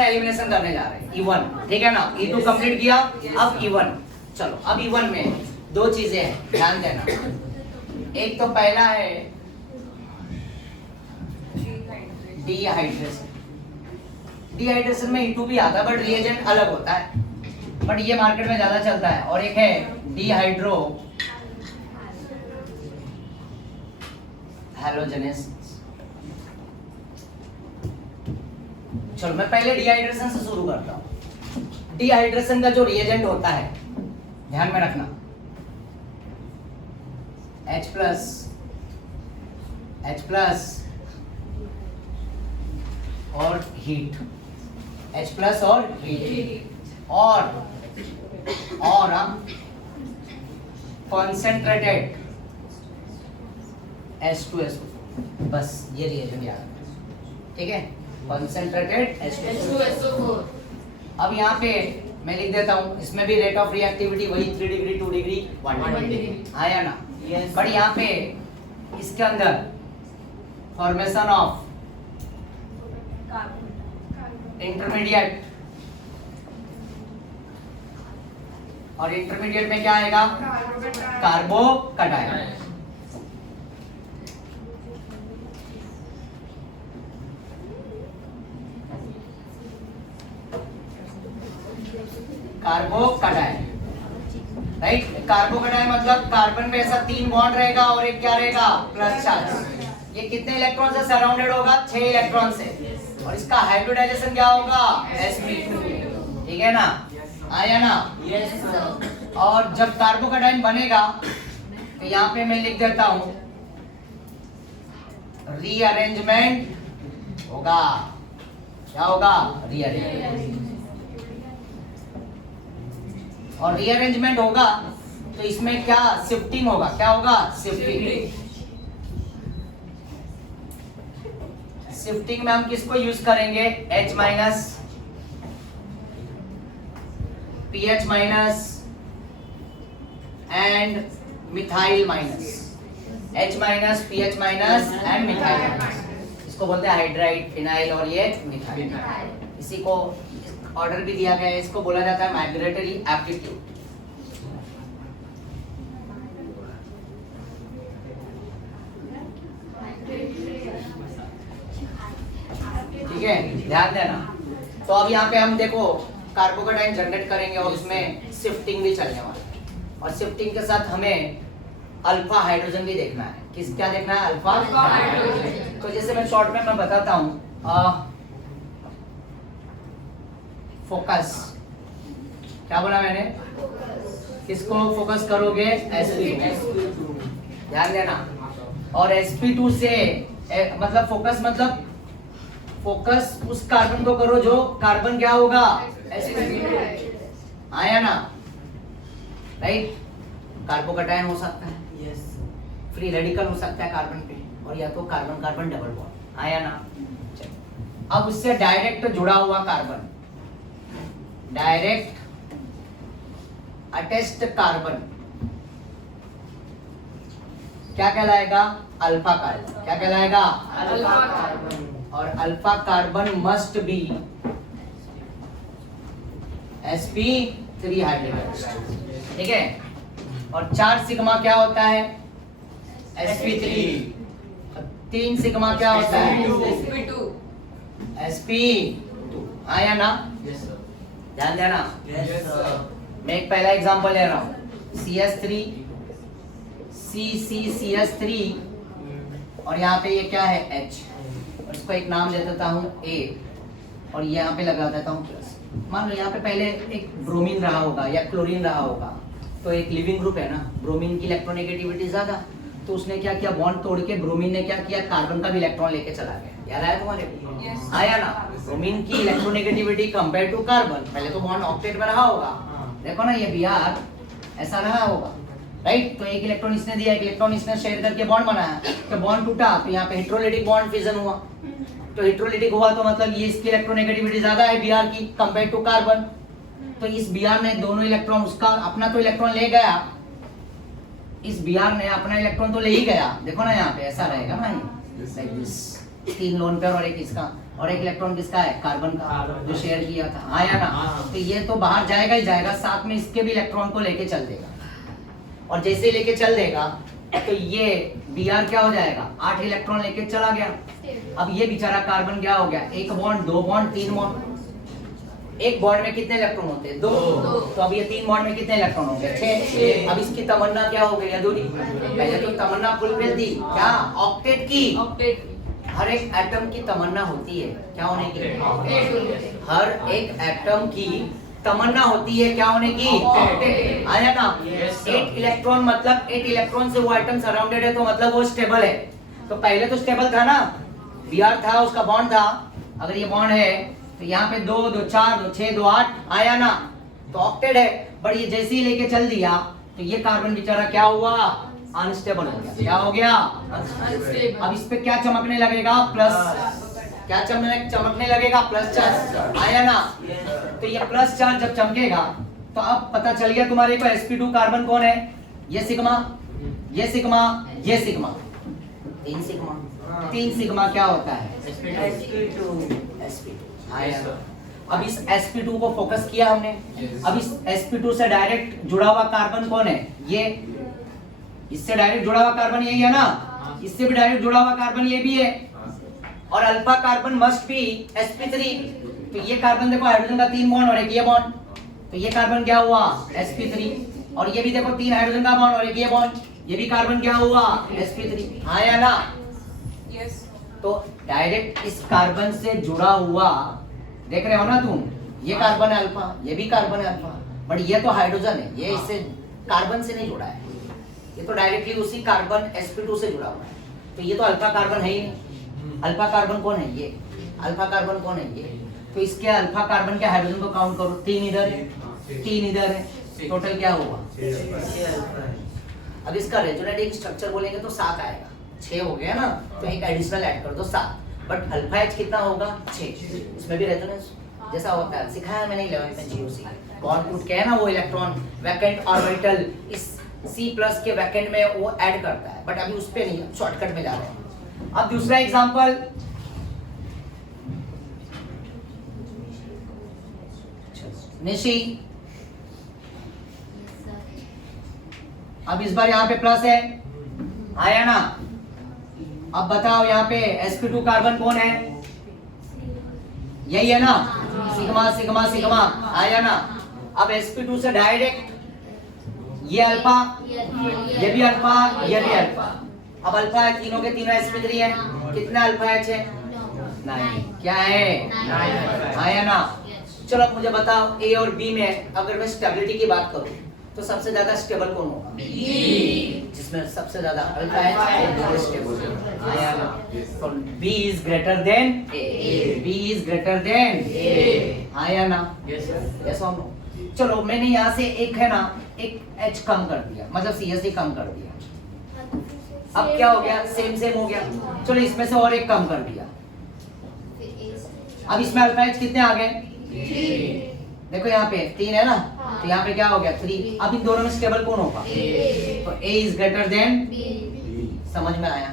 Elimination करने जा रहे हैं E1, ठीक है ना। E2 कंप्लीट किया, अब E1। चलो अब E1 में दो चीजें हैं, ध्यान देना। एक तो पहला है डिहाइड्रेशन। डिहाइड्रेशन में E2 भी आता है बट रिएजेंट अलग होता है, बट ये मार्केट में ज्यादा चलता है। और एक है डिहाइड्रो हैलोजेनेसिस। चलो मैं पहले डिहाइड्रेशन से शुरू करता हूं। डिहाइड्रेशन का जो रिएजेंट होता है, ध्यान में रखना, H प्लस और हीट, H प्लस और हीट और कॉन्सेंट्रेटेड H2SO4। बस ये रिएजेंट याद रखना, ठीक है। Concentrated H2SO4। अब यहाँ पे मैं लिख देता हूँ, इसमें भी रेट ऑफ रिएक्टिविटी वही 3 डिग्री 2 डिग्री 1 डिग्री आया ना। बट यहाँ पे इसके अंदर फॉर्मेशन ऑफ इंटरमीडिएट, और इंटरमीडिएट में क्या आएगा, कार्बोकटायन। Carbocation, right. कार्बोकटायन मतलब कार्बन पे ऐसा 3 बॉन्ड रहेगा और एक क्या रहेगा, प्लस चार्ज। ये कितने इलेक्ट्रॉन से सराउंडेड होगा, 6 इलेक्ट्रॉन से। और इसका हाइब्रिडाइजेशन क्या होगा, sp2, ठीक है ना, आया ना। Yes sir. और जब कार्बोकटायन बनेगा तो यहाँ पे मैं लिख देता हूँ रीअरेंजमेंट होगा। क्या होगा, रीअरेंजमेंट। और रीअरेंजमेंट होगा तो इसमें क्या, शिफ्टिंग होगा। क्या होगा, शिफ्टिंग। शिफ्टिंग में हम किसको यूज करेंगे, H minus, PH minus and methyl minus. H minus, PH minus and methyl minus, इसको बोलते हैं हाइड्राइड, फिनाइल और ये मिथाइल। इसी को ऑर्डर भी दिया गया है, इसको बोला जाता है माइग्रेटरी एप्टीट्यूड। ठीक है, ध्यान देना। तो अब यहाँ पे हम देखो कार्बोकटायन जनरेट करेंगे और उसमें शिफ्टिंग भी चलने वाला है। और शिफ्टिंग के साथ हमें अल्फा हाइड्रोजन भी देखना है। किस, क्या देखना है, अल्फा हाइड्रोजन। तो जैसे मैं शॉर्ट में मैं बताता हूँ, फोकस, क्या बोला मैंने, किसको फोकस करोगे, sp2, ध्यान देना। और sp2 से मतलब फोकस, मतलब फोकस उस कार्बन को करो जो कार्बन क्या होगा, sp2, आया ना, राइट। कार्बोकटायन हो सकता है, यस, फ्री रेडिकल हो सकता है कार्बन पे, और या तो कार्बन कार्बन डबल बॉन्ड, आया ना। अब उससे डायरेक्ट जुड़ा हुआ कार्बन, डायरेक्ट अटैच्ड कार्बन क्या कहलाएगा, अल्फा कार्बन। क्या कहलाएगा, अल्फा कार्बन। और alpha carbon must be sp3 hydrogen, ठीक है। और 4 सिग्मा क्या होता है, sp3। 3 सिग्मा क्या होता है, sp2, आया ना, ध्यान देना। मैं एक पहला एग्जांपल ले रहा हूँ, CS3 CCCS3, और यहाँ पे ये क्या है, H, और इसको एक नाम दे देता हूँ A, और यहाँ पे लगा देता हूँ प्लस। मान लो यहाँ पे पहले एक ब्रोमीन रहा होगा या क्लोरीन रहा होगा, तो एक लिविंग ग्रुप है ना, ब्रोमीन की इलेक्ट्रोनेगेटिविटी ज्यादा, तो उसने क्या किया, बॉन्ड तोड़ के ब्रोमीन ने क्या किया, कार्बन का भी इलेक्ट्रॉन लेके चला गया। याद आया तुम्हारे, आया ना। ब्रोमीन की इलेक्ट्रोनेगेटिविटी कंपेयर टू कार्बन, पहले तो बॉन्ड ऑक्टेट में रहा होगा, देखो ना ये Br ऐसा रहा होगा, राइट। तो एक इलेक्ट्रॉन इसने दिया, एक इलेक्ट्रॉन इसने शेयर करके बॉन्ड बनाया, तो बॉन्ड टूटा तो यहाँ पे हेट्रोलिटिक बॉन्ड फिजन हुआ। तो हेट्रोलिटिक हुआ तो मतलब ये इसकी इलेक्ट्रोनेगेटिविटी ज्यादा है Br की कंपेयर टू कार्बन। तो इस Br ने दोनों इलेक्ट्रॉन, उसका अपना तो इलेक्ट्रॉन ले गया, इस Br ने अपना इलेक्ट्रॉन तो ले ही गया, देखो ना यहाँ पे ऐसा रहेगा ना, ये 3 लोन पेयर और एक इसका, और एक इलेक्ट्रॉन किसका है, कार्बन का, जो शेयर किया था, हाँ या ना। तो ये तो बाहर जाएगा ही जाएगा, साथ में इसके भी इलेक्ट्रॉन को लेके चल देगा, और जैसे ही लेके चल देगा तो ये Br क्या हो जाएगा, 8 इलेक्ट्रॉन लेके चला गया। अब ये बेचारा कार्बन क्या हो गया, 1 बॉन्ड 2 बॉन्ड 3 बॉन्ड, एक बॉन्ड में कितने इलेक्ट्रॉन होते हैं, 2, तो अब ये 3 बॉन्ड में कितने इलेक्ट्रॉन होंगे, 6। अब इसकी तमन्ना क्या हो गई, अधूरी। पहले तो तमन्ना फुलफिल थी, क्या, ऑक्टेट की। हर एक एटम की तमन्ना होती है क्या होने की, हर एक एटम की तमन्ना होती है क्या होने की, ऑक्टेट, आया ना। 8 इलेक्ट्रॉन मतलब 8 इलेक्ट्रॉन से वो एटम सराउंडेड है, तो मतलब वो स्टेबल है। तो पहले तो स्टेबल था ना, Br था, उसका बॉन्ड था, अगर ये बॉन्ड है तो यहाँ पे 2 2 4 2 6 2 8 आया ना, तो ऑक्टेट है। बट ये जैसे ही लेके चल दिया तो ये कार्बन बेचारा क्या हुआ, अनस्टेबल हो गया। क्या हो गया, अब इस पे क्या चमकने लगेगा, प्लस, क्या चमकने लगेगा, प्लस चार्ज, आया ना। तो ये प्लस चार्ज जब चमकेगा तो अब पता चल गया तुम्हारे को sp2 कार्बन कौन है, ये सिग्मा, ये सिग्मा, ये सिग्मा, 3 सिग्मा। 3 सिग्मा क्या होता है, sp2। आया। अब इस sp2 को फोकस किया हमने, अब इस sp2 से डायरेक्ट जुड़ा हुआ कार्बन कौन है, ये, इससे डायरेक्ट जुड़ा हुआ कार्बन यही है ना, इससे भी डायरेक्ट जुड़ा हुआ कार्बन ये भी है, और alpha carbon must be sp3। तो ये कार्बन देखो हाइड्रोजन का 3 बॉन्ड और एक ये बॉन्ड, तो ये कार्बन क्या हुआ, sp3, और ये भी देखो 3 हाइड्रोजन का बॉन्ड और एक ये बॉन्ड, ये भी कार्बन क्या हुआ, sp3, हाँ या ना। तो डायरेक्ट इस कार्बन से जुड़ा हुआ, देख रहे हो ना तुम, ये कार्बन है अल्फा, ये भी कार्बन है अल्फा, बट ये तो हाइड्रोजन है, ये इससे कार्बन से नहीं जुड़ा है, ये तो डायरेक्टली उसी कार्बन sp2 से जुड़ा हुआ है। तो ये तो अल्फा कार्बन है ही नहीं। अल्फा कार्बन कौन है, ये अल्फा कार्बन कौन है, ये। तो इसके अल्फा कार्बन के हाइड्रोजन को काउंट करो, 3 इधर है, 3 इधर है, टोटल क्या होगा, 6। अब इसका रेजोनेटिंग स्ट्रक्चर बोलेंगे तो 7 आएगा, 6 हो गया ना, तो एक एडिशनल ऐड कर दो 7। बट अल्फा एच कितना होगा, 6। इसमें भी रेजोनेंस जैसा होता है, सिखाया मैंने 11th में जीओसी, बॉन्ड टूट के है ना वो इलेक्ट्रॉन वैकेंट ऑर्बिटल इस C+ के वैकेंट में वो ऐड करता है, बट अभी उस पे नहीं, शॉर्टकट में जा रहे हैं। अब दूसरा एग्जांपल, निशी, अब इस बार यहाँ पे प्लस है, आया ना। अब बताओ यहाँ पे sp2 कार्बन कौन है, यही है ना, सिग्मा सिग्मा सिग्मा, आया ना। अब sp2 से डायरेक्ट ये अल्फा, ये भी अल्फा, ये भी अल्फा। अब अल्फा है, तीनों के तीनों sp3 है, कितना अल्फा एच है, 9, क्या है, आया ना। चलो अब मुझे बताओ A और B में अगर मैं स्टेबिलिटी की बात करूं तो सबसे ज्यादा स्टेबल कौन होगा, जिसमें सबसे ज्यादा अल्फा है, स्टेबल, आया ना। तो B is greater than A, B is greater than A, आया ना, यस और नो। चलो मैंने यहाँ से एक है ना, एक H कम कर दिया, मतलब CH कम कर दिया। अब क्या हो गया, सेम सेम हो गया। चलो इसमें से और एक कम कर दिया, अब इसमें अल्फा H कितने आ गए, देखो यहाँ पे 3 है ना, तो यहाँ पे क्या हो गया, 3। अब इन दोनों में स्टेबल कौन होगा, तो A इज ग्रेटर देन, समझ में आया,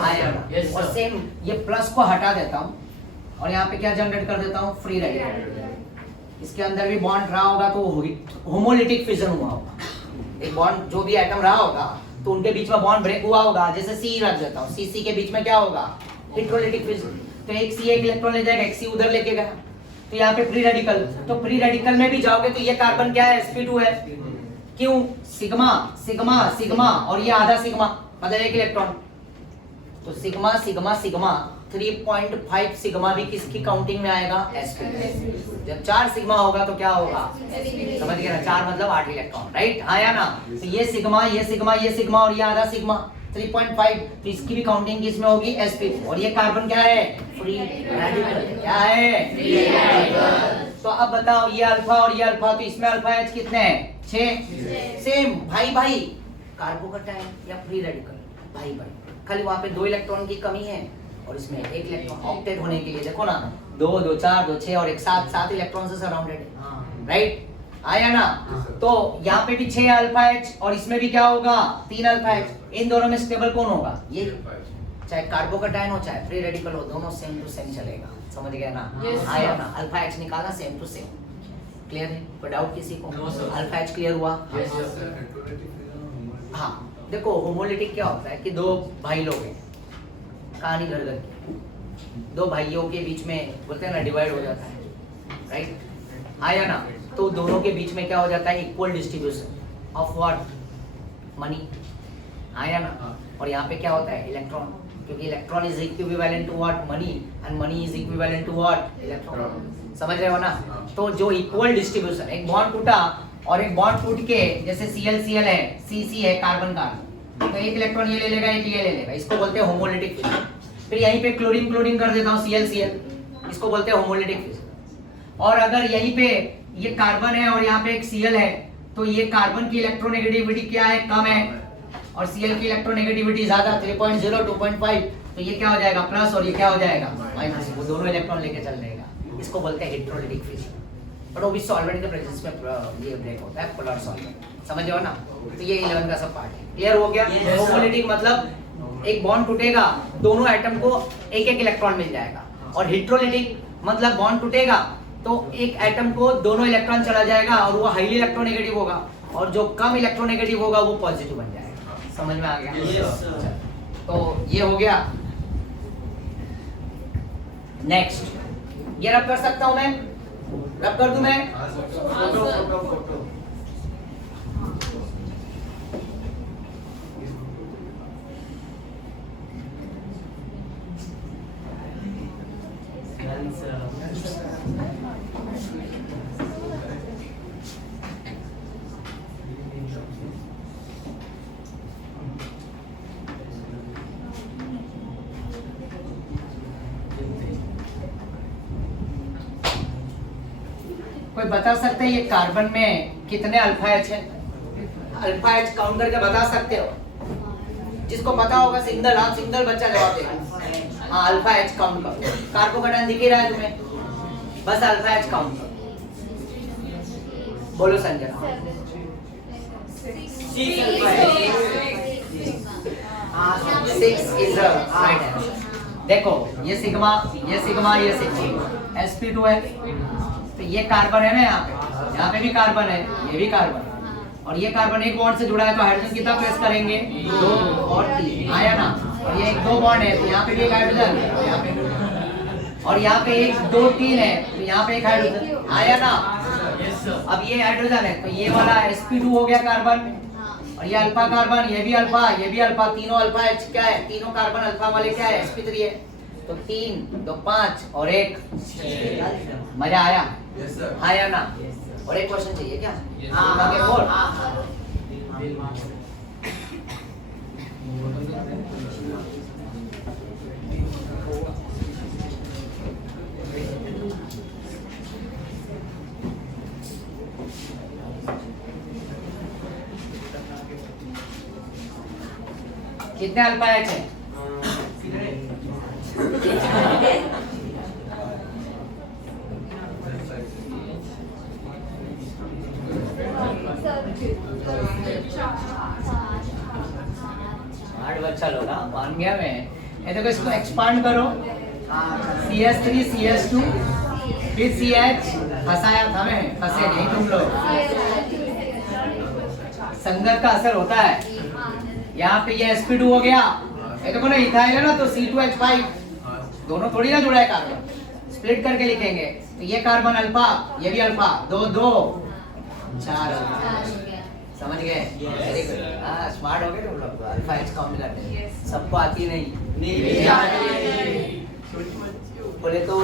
आया ना। और सेम ये प्लस को हटा देता हूँ और यहाँ पे क्या जनरेट कर देता हूँ, फ्री रेडिकल। इसके अंदर भी बॉन्ड रहा होगा तो होमोलिटिक फिजन हुआ होगा, एक बॉन्ड जो भी एटम रहा होगा तो उनके बीच में बॉन्ड ब्रेक हुआ होगा। जैसे C रख देता हूँ, C के बीच में क्या होगा, इलेक्ट्रोलाइटिक फिजन, तो एक C एक इलेक्ट्रॉन ले जाएगा, एक C उधर लेके गया, तो यहाँ पे फ्री रेडिकल। तो फ्री रेडिकल में भी जाओगे तो ये कार्बन क्या है, sp2 है, क्यों, सिग्मा सिग्मा सिग्मा, और ये आधा सिग्मा मतलब एक इलेक्ट्रॉन, तो सिग्मा सिग्मा सिग्मा 3.5 सिग्मा भी किसकी काउंटिंग में आएगा, sp2। जब 4 सिग्मा होगा तो क्या होगा, समझ गए ना, 4 मतलब 8 इलेक्ट्रॉन, राइट, आया ना। तो ये सिग्मा ये सिग्मा ये सिग्मा और ये आधा सिग्मा 3.5, तो इसकी भी काउंटिंग किसमें होगी, sp2। और ये कार्बन क्या है, फ्री रेडिकल, क्या है, फ्री रेडिकल। तो अब बताओ ये अल्फा और ये अल्फा, तो इसमें अल्फा एच कितने हैं, 6, सेम भाई भाई, कार्बोकैटायन या फ्री रेडिकल भाई भाई, खाली वहां पे 2 इलेक्ट्रॉन की कमी है और इसमें 1 इलेक्ट्रॉन। ऑक्टेट होने के लिए देखो ना, 2 2 4 2 6 और एक 7 इलेक्ट्रॉन से सराउंडेड है, राइट, आया ना। तो यहाँ पे भी 6 अल्फा एच और इसमें भी क्या होगा, 3 अल्फा एच। इन दोनों में स्टेबल कौन होगा, ये, चाहे कार्बोकैटायन हो चाहे फ्री रेडिकल हो, दोनों सेम टू सेम चलेगा। समझ गया ना? Yes, आया sir. ना? अल्फा एच निकाला सेम टू सेम। क्लियर है? कोई डाउट किसी को? No, sir. Alpha H clear हुआ? Yes, sir. हाँ, देखो होमोलिटिक क्या होता है कि दो भाई लोग हैं, कहानी घर घर की, दो भाइयों के बीच में बोलते हैं ना डिवाइड हो जाता है, राइट? आया ना? तो दोनों के बीच में क्या हो जाता है? Equal distribution of what? Money. आया ना? और यहाँ पे क्या होता है? इलेक्ट्रॉन, क्योंकि electron is equivalent to what? Money, and money is equivalent to what? Electron. समझ रहे हो ना? तो जो इक्वल डिस्ट्रीब्यूशन, एक बॉन्ड टूटा और एक बॉन्ड टूट के, जैसे Cl है, Cc है, कार्बन कार्बन, तो एक इलेक्ट्रॉन ये ले लेगा, एक ये ले लेगा, इसको बोलते हैं होमोलिटिक फिजन। फिर यहीं पे क्लोरीन कर देता हूँ Cl, इसको बोलते हैं होमोलिटिक फिजन। और अगर यहीं पे ये कार्बन है और यहाँ पे एक Cl है, तो ये कार्बन की इलेक्ट्रोनेगेटिविटी क्या है? कम है, और Cl की इलेक्ट्रोनेगेटिविटी ज्यादा, 3.0 2.5, तो ये क्या हो जाएगा? प्लस, और ये क्या हो जाएगा? माइनस। वो दोनों इलेक्ट्रॉन लेके चल जाएगा, इसको बोलते हैं हेटेरोलिटिक फिजन। बट वो भी सॉल्वेंट के प्रेजेंस में ये ब्रेक होता है, पोलर सॉल्वेंट। समझ रहे हो ना? तो ये 11 का सब पार्ट है। क्लियर हो गया? होमोलिटिक मतलब एक बॉन्ड टूटेगा, दोनों एटम को एक एक इलेक्ट्रॉन मिल जाएगा, और हेटेरोलिटिक मतलब बॉन्ड टूटेगा तो एक एटम को दोनों इलेक्ट्रॉन चला जाएगा, और वो हाईली इलेक्ट्रोनेगेटिव होगा, और जो कम इलेक्ट्रोनेगेटिव होगा वो पॉजिटिव बन जाएगा। समझ में आ गया? Yes, sir. तो ये हो गया। नेक्स्ट, ये रब कर सकता हूं मैं? रब कर दूं मैं? फोटो। कोई बता सकते हैं ये कार्बन में कितने अल्फा एच है? अल्फा एच काउंट करके बता सकते हो? जिसको पता होगा सिंगल, हाँ सिंगल बच्चा जवाब देगा। हाँ, अल्फा एच काउंट करो। कार्बोकेटायन दिख ही रहा है तुम्हें, बस अल्फा एच काउंट करो। बोलो Sanjay. 6 is the right answer. देखो ये सिग्मा, ये सिग्मा, ये सिग्मा, sp2 है, तो ये कार्बन है ना, यहाँ पे भी कार्बन है, ये भी कार्बन, और ये कार्बन एक बॉन्ड से जुड़ा है, तो हाइड्रोजन कितना प्रेस करेंगे? 2 और 3। आया ना? और ये एक 2 बॉन्ड है, तो यहाँ पे भी एक हाइड्रोजन, यहाँ पे भी, और यहाँ पे 1 2 3 है, तो यहाँ पे एक हाइड्रोजन। आया ना? अब ये हाइड्रोजन है, तो ये वाला sp2 हो गया कार्बन, और ये अल्फा कार्बन, ये भी अल्फा, ये भी अल्फा, तीनों अल्फा एच क्या है? तीनों कार्बन अल्फा वाले क्या है? sp3 है, तो 3 2 5 और 1 मजा आया? आया ना? और एक क्वेश्चन चाहिए क्या? आगे बोल। कितने अल्फा एच है? आठ बच्चा लोग, मान गया मैं। ये देखो, इसको एक्सपांड करो, CS3 CS2 फिर CH, फंसाया था मैं, फंसे नहीं तुम लोग। संगत का असर होता है। यहाँ पे ये sp2 हो गया, ये देखो ना इथाइल है ना, तो C2H5, दोनों थोड़ी ना जुड़ा है कार्बन, स्प्लिट करके लिखेंगे, तो ये कार्बन अल्फा, ये भी अल्फा, 2 2 4 अल्फा। समझ गए? Very good. हाँ, स्मार्ट हो गए तुम लोग, अल्फा एच काउंट करते हैं। सबको आती नहीं बोले तो क्या? बोले तो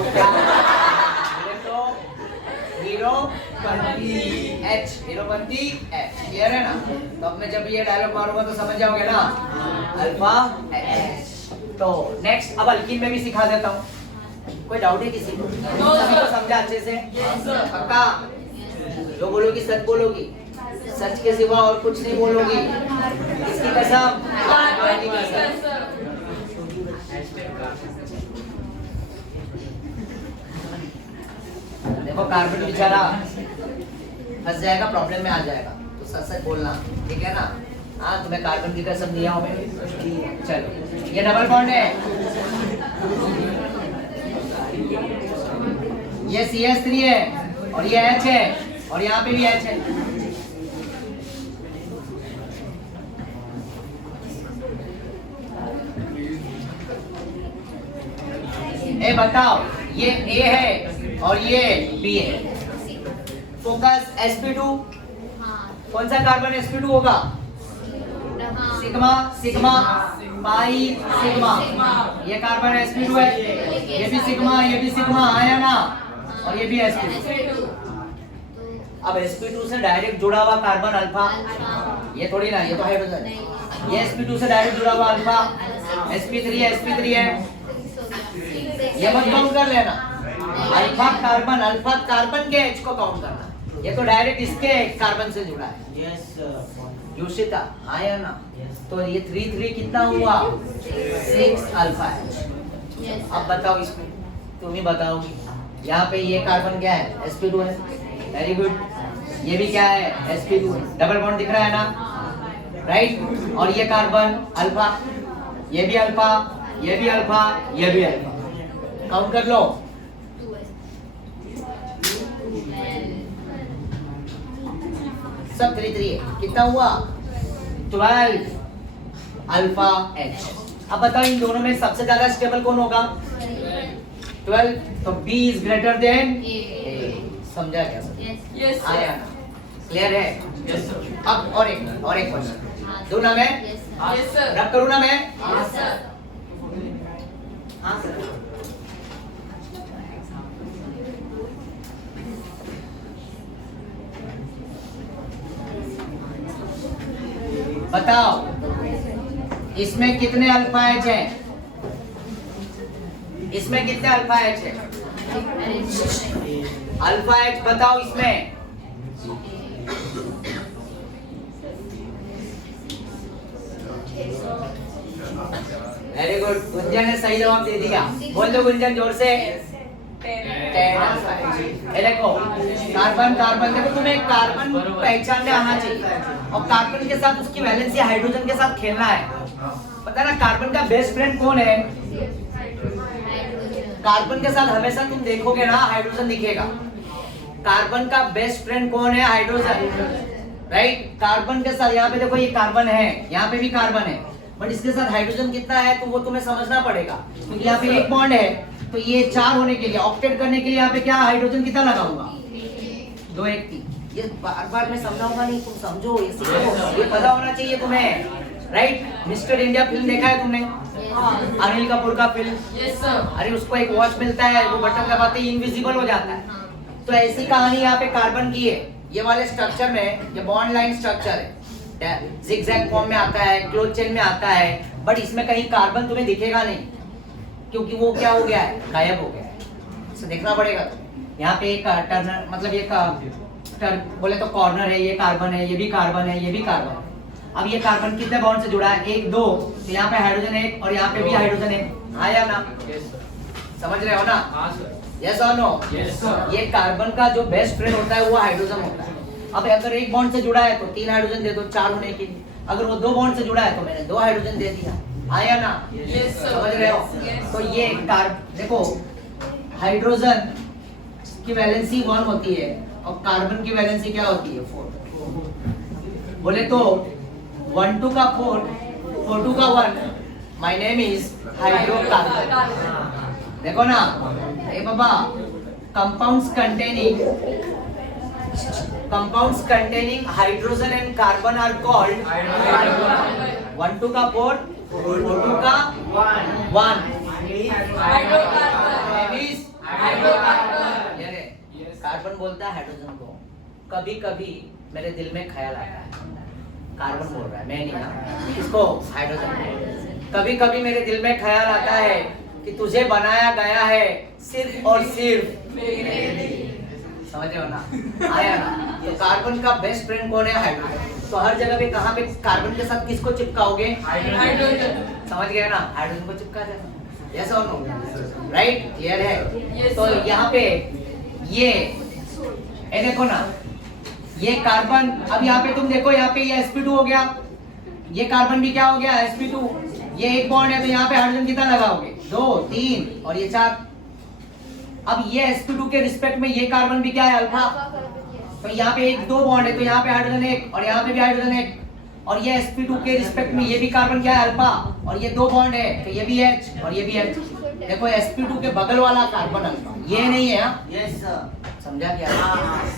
0.H क्लियर है ना? तो अब मैं जब ये डायलॉग मारूंगा तो समझ जाओगे ना, अल्फा एच। तो नेक्स्ट, अब अल्कीन में भी सिखा देता हूँ। कोई डाउट है किसी को? सभी को समझा अच्छे से? पक्का? जो बोलोगी सच बोलोगी, सच के सिवा और कुछ नहीं बोलोगी। इसकी कसम? देखो कार्बन बेचारा फंस जाएगा, प्रॉब्लम में आ जाएगा, तो सच सच बोलना, ठीक है ना? हाँ, तुम्हें कार्बन की कसम दिया हूँ मैं। चलो, ये डबल बॉन्ड है, ये CH3 है और ये H है और यहाँ पे भी H है। ए बताओ, ये A है और ये B है। फोकस sp2, कौन सा कार्बन sp2 होगा? सिग्मा सिग्मा पाई सिग्मा, ये कार्बन sp2 है, ये भी सिग्मा आया ना, और ये भी sp2। अब sp2 से डायरेक्ट जुड़ा हुआ कार्बन अल्फा, ये थोड़ी ना, ये तो हाइड्रोजन है। ये sp2 से डायरेक्ट जुड़ा हुआ अल्फा sp3 है। ये मत काउंट कर लेना, अल्फा कार्बन के H को काउंट करना। ये तो डायरेक्ट इसके कार्बन से जुड़ा है। यस योशिता आया ना, तो ये 3 कितना हुआ? 6 अल्फा H। अब बताओ इसमें, तुम ही बताओगी। यहाँ पे ये कार्बन क्या है? sp2 है। Very good. ये भी क्या है? sp2 है। डबल बॉन्ड दिख रहा है ना, राइट? और ये कार्बन अल्फा, ये भी अल्फा, ये भी अल्फा, ये भी अल्फा। काउंट कर लो। सब 3 है। कितना हुआ? 12 अल्फा H। अब बताओ इन दोनों में सबसे ज्यादा स्टेबल कौन होगा? 12। तो B is greater than A। समझा क्या? Yes, sir. आया ना? क्लियर है? यस सर अब और एक क्वेश्चन दो ना मैं, Yes, sir. रब करूँ ना मैं? Yes, sir. हाँ सर। बताओ इसमें कितने अल्फा H हैं? इसमें कितने अल्फा H हैं? अल्फा H बताओ इसमें। वेरी गुड, गुंजन ने सही जवाब दे दिया। बोल दो गुंजन जोर से। 10 अल्फा H। ये देखो कार्बन देखो, तुम्हें कार्बन पहचानने आना चाहिए और कार्बन के साथ उसकी वैलेंसी हाइड्रोजन के साथ खेलना है। पता ना कार्बन का बेस्ट फ्रेंड कौन है? कार्बन के साथ हमेशा तुम देखोगे ना हाइड्रोजन दिखेगा। कार्बन का बेस्ट फ्रेंड कौन है? Hydrogen, right? कार्बन के साथ यहाँ पे देखो, ये कार्बन है, यहाँ पे भी कार्बन है, बट इसके साथ हाइड्रोजन कितना है तो वो तुम्हें समझना पड़ेगा, क्योंकि यहाँ पे एक बॉन्ड है, तो ये 4 होने के लिए, ऑक्टेट करने के लिए यहाँ पे क्या हाइड्रोजन कितना लगाऊंगा? 2 1 3। ये बार मैं समझाऊंगा नहीं, तुम समझो, ये सीखो, ये पता होना चाहिए तुम्हें, राइट? मिस्टर इंडिया फिल्म देखा है तुमने? अनिल कपूर का फिल्म। Yes, sir. अरे उसको एक वॉच मिलता है, वो बटन दबाते ही इनविजिबल हो जाता है। तो ऐसी कहानी यहाँ पे कार्बन की है। ये वाले स्ट्रक्चर में ये बॉन्ड लाइन स्ट्रक्चर है, जिगजैग फॉर्म में आता है, क्लोज चेन में आता है, बट इसमें कहीं कार्बन तुम्हें दिखेगा नहीं, क्योंकि वो क्या हो गया है? गायब हो गया है। इसे देखना पड़ेगा। तो यहाँ पे एक टर्नर, मतलब ये बोले तो कॉर्नर है, ये कार्बन है, ये भी कार्बन है, ये भी कार्बन है। अब ये कार्बन कितने बॉन्ड से जुड़ा है? 1 2। तो यहाँ पे हाइड्रोजन 1 और यहाँ पे भी हाइड्रोजन 1। आया ना? समझ रहे हो ना? हाँ सर यस और नो? यस सर ये कार्बन का जो बेस्ट फ्रेंड होता है वो हाइड्रोजन होता है। अब अगर 1 बॉन्ड से जुड़ा है तो 3 हाइड्रोजन दे दो 4 होने के लिए। अगर वो 2 बॉन्ड से जुड़ा है तो मैंने 2 हाइड्रोजन दे दिया। आया ना? Yes, sir. समझ रहे हो? Yes. तो ये देखो, हाइड्रोजन की वैलेंसी 1 होती है और कार्बन की वैलेंसी क्या होती है? 4। बोले तो 1 2 का 4, 4 2 का 1। My name is hydrocarbon. देखो ना, ए बाबा, compounds containing hydrogen and carbon are called 1 2 का 4, 4 2 का 1। कार्बन बोलता है हाइड्रोजन को। कभी कभी मेरे दिल में ख्याल आता है, कार्बन बोल रहा है, मैं नहीं ना, इसको हाइड्रोजन। कभी कभी मेरे दिल में ख्याल आता है कि तुझे बनाया गया है सिर्फ और सिर्फ मेरे लिए। समझ रहे हो ना? आया ना? तो कार्बन का बेस्ट फ्रेंड कौन है? हाइड्रोजन। तो हर जगह पे कहाँ पे कार्बन के साथ किसको चिपकाओगे? हाइड्रोजन। समझ गए ना? हाइड्रोजन को चिपका देना। यस और नो? राइट? क्लियर है? Yes, तो sir. यहाँ पे ये देखो ना, ये कार्बन, अब यहाँ पे तुम देखो, यहाँ पे ये sp2 हो गया, ये कार्बन भी क्या हो गया? sp2। ये एक बॉन्ड है तो यहाँ पे हाइड्रोजन कितना लगाओगे? 2 3 और ये 4। अब ये sp2 के रिस्पेक्ट में ये कार्बन भी क्या है अल्फा, तो यहाँ पे एक दो बॉन्ड है तो यहाँ पे हाइड्रोजन एक और यहाँ पे भी हाइड्रोजन एक, और ये sp2 के रिस्पेक्ट में ये भी कार्बन क्या है अल्फा, और ये दो बॉन्ड है तो ये भी H और ये भी H। देखो sp2 के बगल वाला कार्बन अल्फा, ये नहीं है। Yes sir. समझा क्या?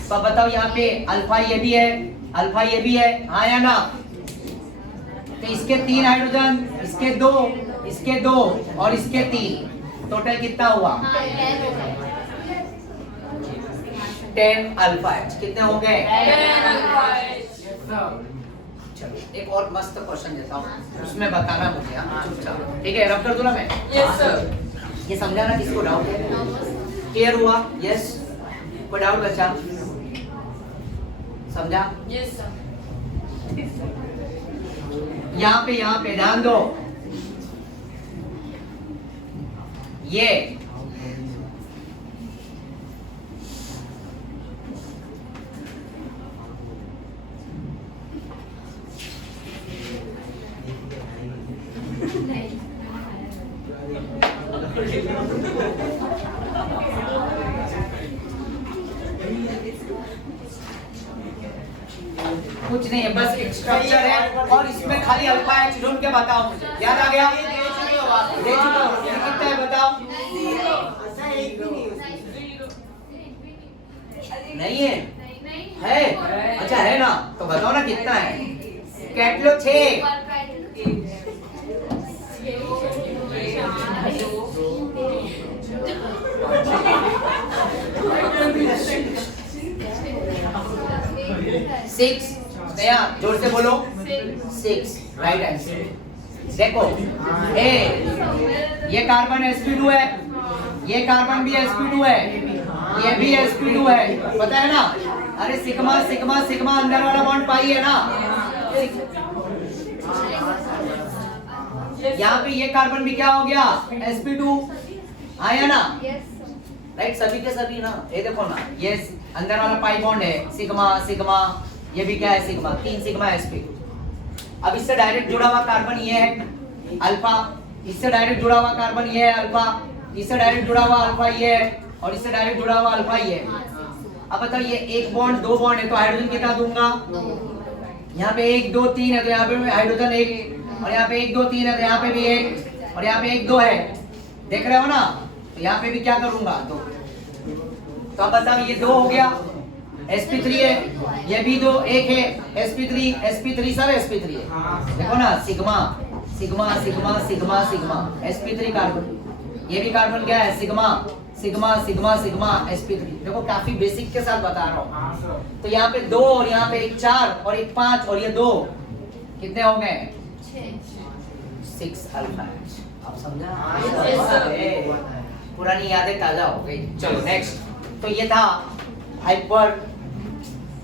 तो अब बताओ यहाँ पे अल्फा ये भी है, अल्फा ये भी है, हाँ या ना? तो इसके 3 हाइड्रोजन, इसके 2, इसके 2 और इसके 3, टोटल कितना हुआ? 10 अल्फा H। कितने हो गए? 10 अल्फा H। चलो एक और मस्त क्वेश्चन देता हूँ, उसमें बताना मुझे, हाँ चुपचाप, ठीक है? रब कर दूँ ना मैं? Yes sir. ये समझाना किसको डाउट है? क्लियर हुआ? यस, कोई डाउट बचा? समझा? Yes sir. यहाँ पे ध्यान दो, ये कुछ नहीं है, बस एक स्ट्रक्चर है और इसमें खाली अल्फा H ढूंढ के बताओ मुझे। याद आ गया? दे चुका हूं। ये कितना है बताओ? अच्छा एक भी नहीं उसमें। नहीं है? है? अच्छा है ना, तो बताओ ना कितना है? कैट लो 6। 6। नया जोर से बोलो। 6 राइट आंसर। देखो ए, ये कार्बन sp2 है, ये कार्बन भी sp2 है, ये भी sp2 है, पता है ना? अरे सिग्मा सिग्मा सिग्मा अंदर वाला बॉन्ड पाई है ना? यहाँ पे ये कार्बन भी क्या हो गया? sp2 आया ना? राइट, सभी के सभी ना। ये देखो ना, ये अंदर वाला पाई बॉन्ड है, सिग्मा सिग्मा, ये भी क्या है? Sigma, 3 sigma sp2। अब इससे डायरेक्ट जुड़ा हुआ कार्बन ये है अल्फा, इससे डायरेक्ट जुड़ा हुआ कार्बन ये है अल्फा, इससे डायरेक्ट जुड़ा हुआ अल्फा ये है, और इससे डायरेक्ट जुड़ा हुआ अल्फा ये है। अब बताओ ये एक बॉन्ड दो बॉन्ड है तो हाइड्रोजन कितना दूंगा? यहाँ पे 1 2 3 है तो यहाँ पे हाइड्रोजन 1, और यहाँ पे 1 2 3 है तो यहाँ पे भी 1, और यहाँ पे 1 2 है, देख रहे हो ना? तो यहाँ पे भी क्या करूंगा? 2। तो अब बताओ ये 2 हो गया, sp3 है, ये भी 2 1 है, sp3 सब sp3 है। देखो ना, sigma sigma sigma sigma sigma sp3 carbon, ये भी कार्बन क्या है? Sigma sigma sigma sigma sp3। देखो काफी बेसिक के साथ बता रहा हूँ। तो यहाँ पे 2 और यहाँ पे एक 4 और एक 5 और ये 2, कितने हो गए? 6 अल्फा H। आप समझा? पुरानी यादें ताजा हो गई। चलो नेक्स्ट। तो ये था हाइपर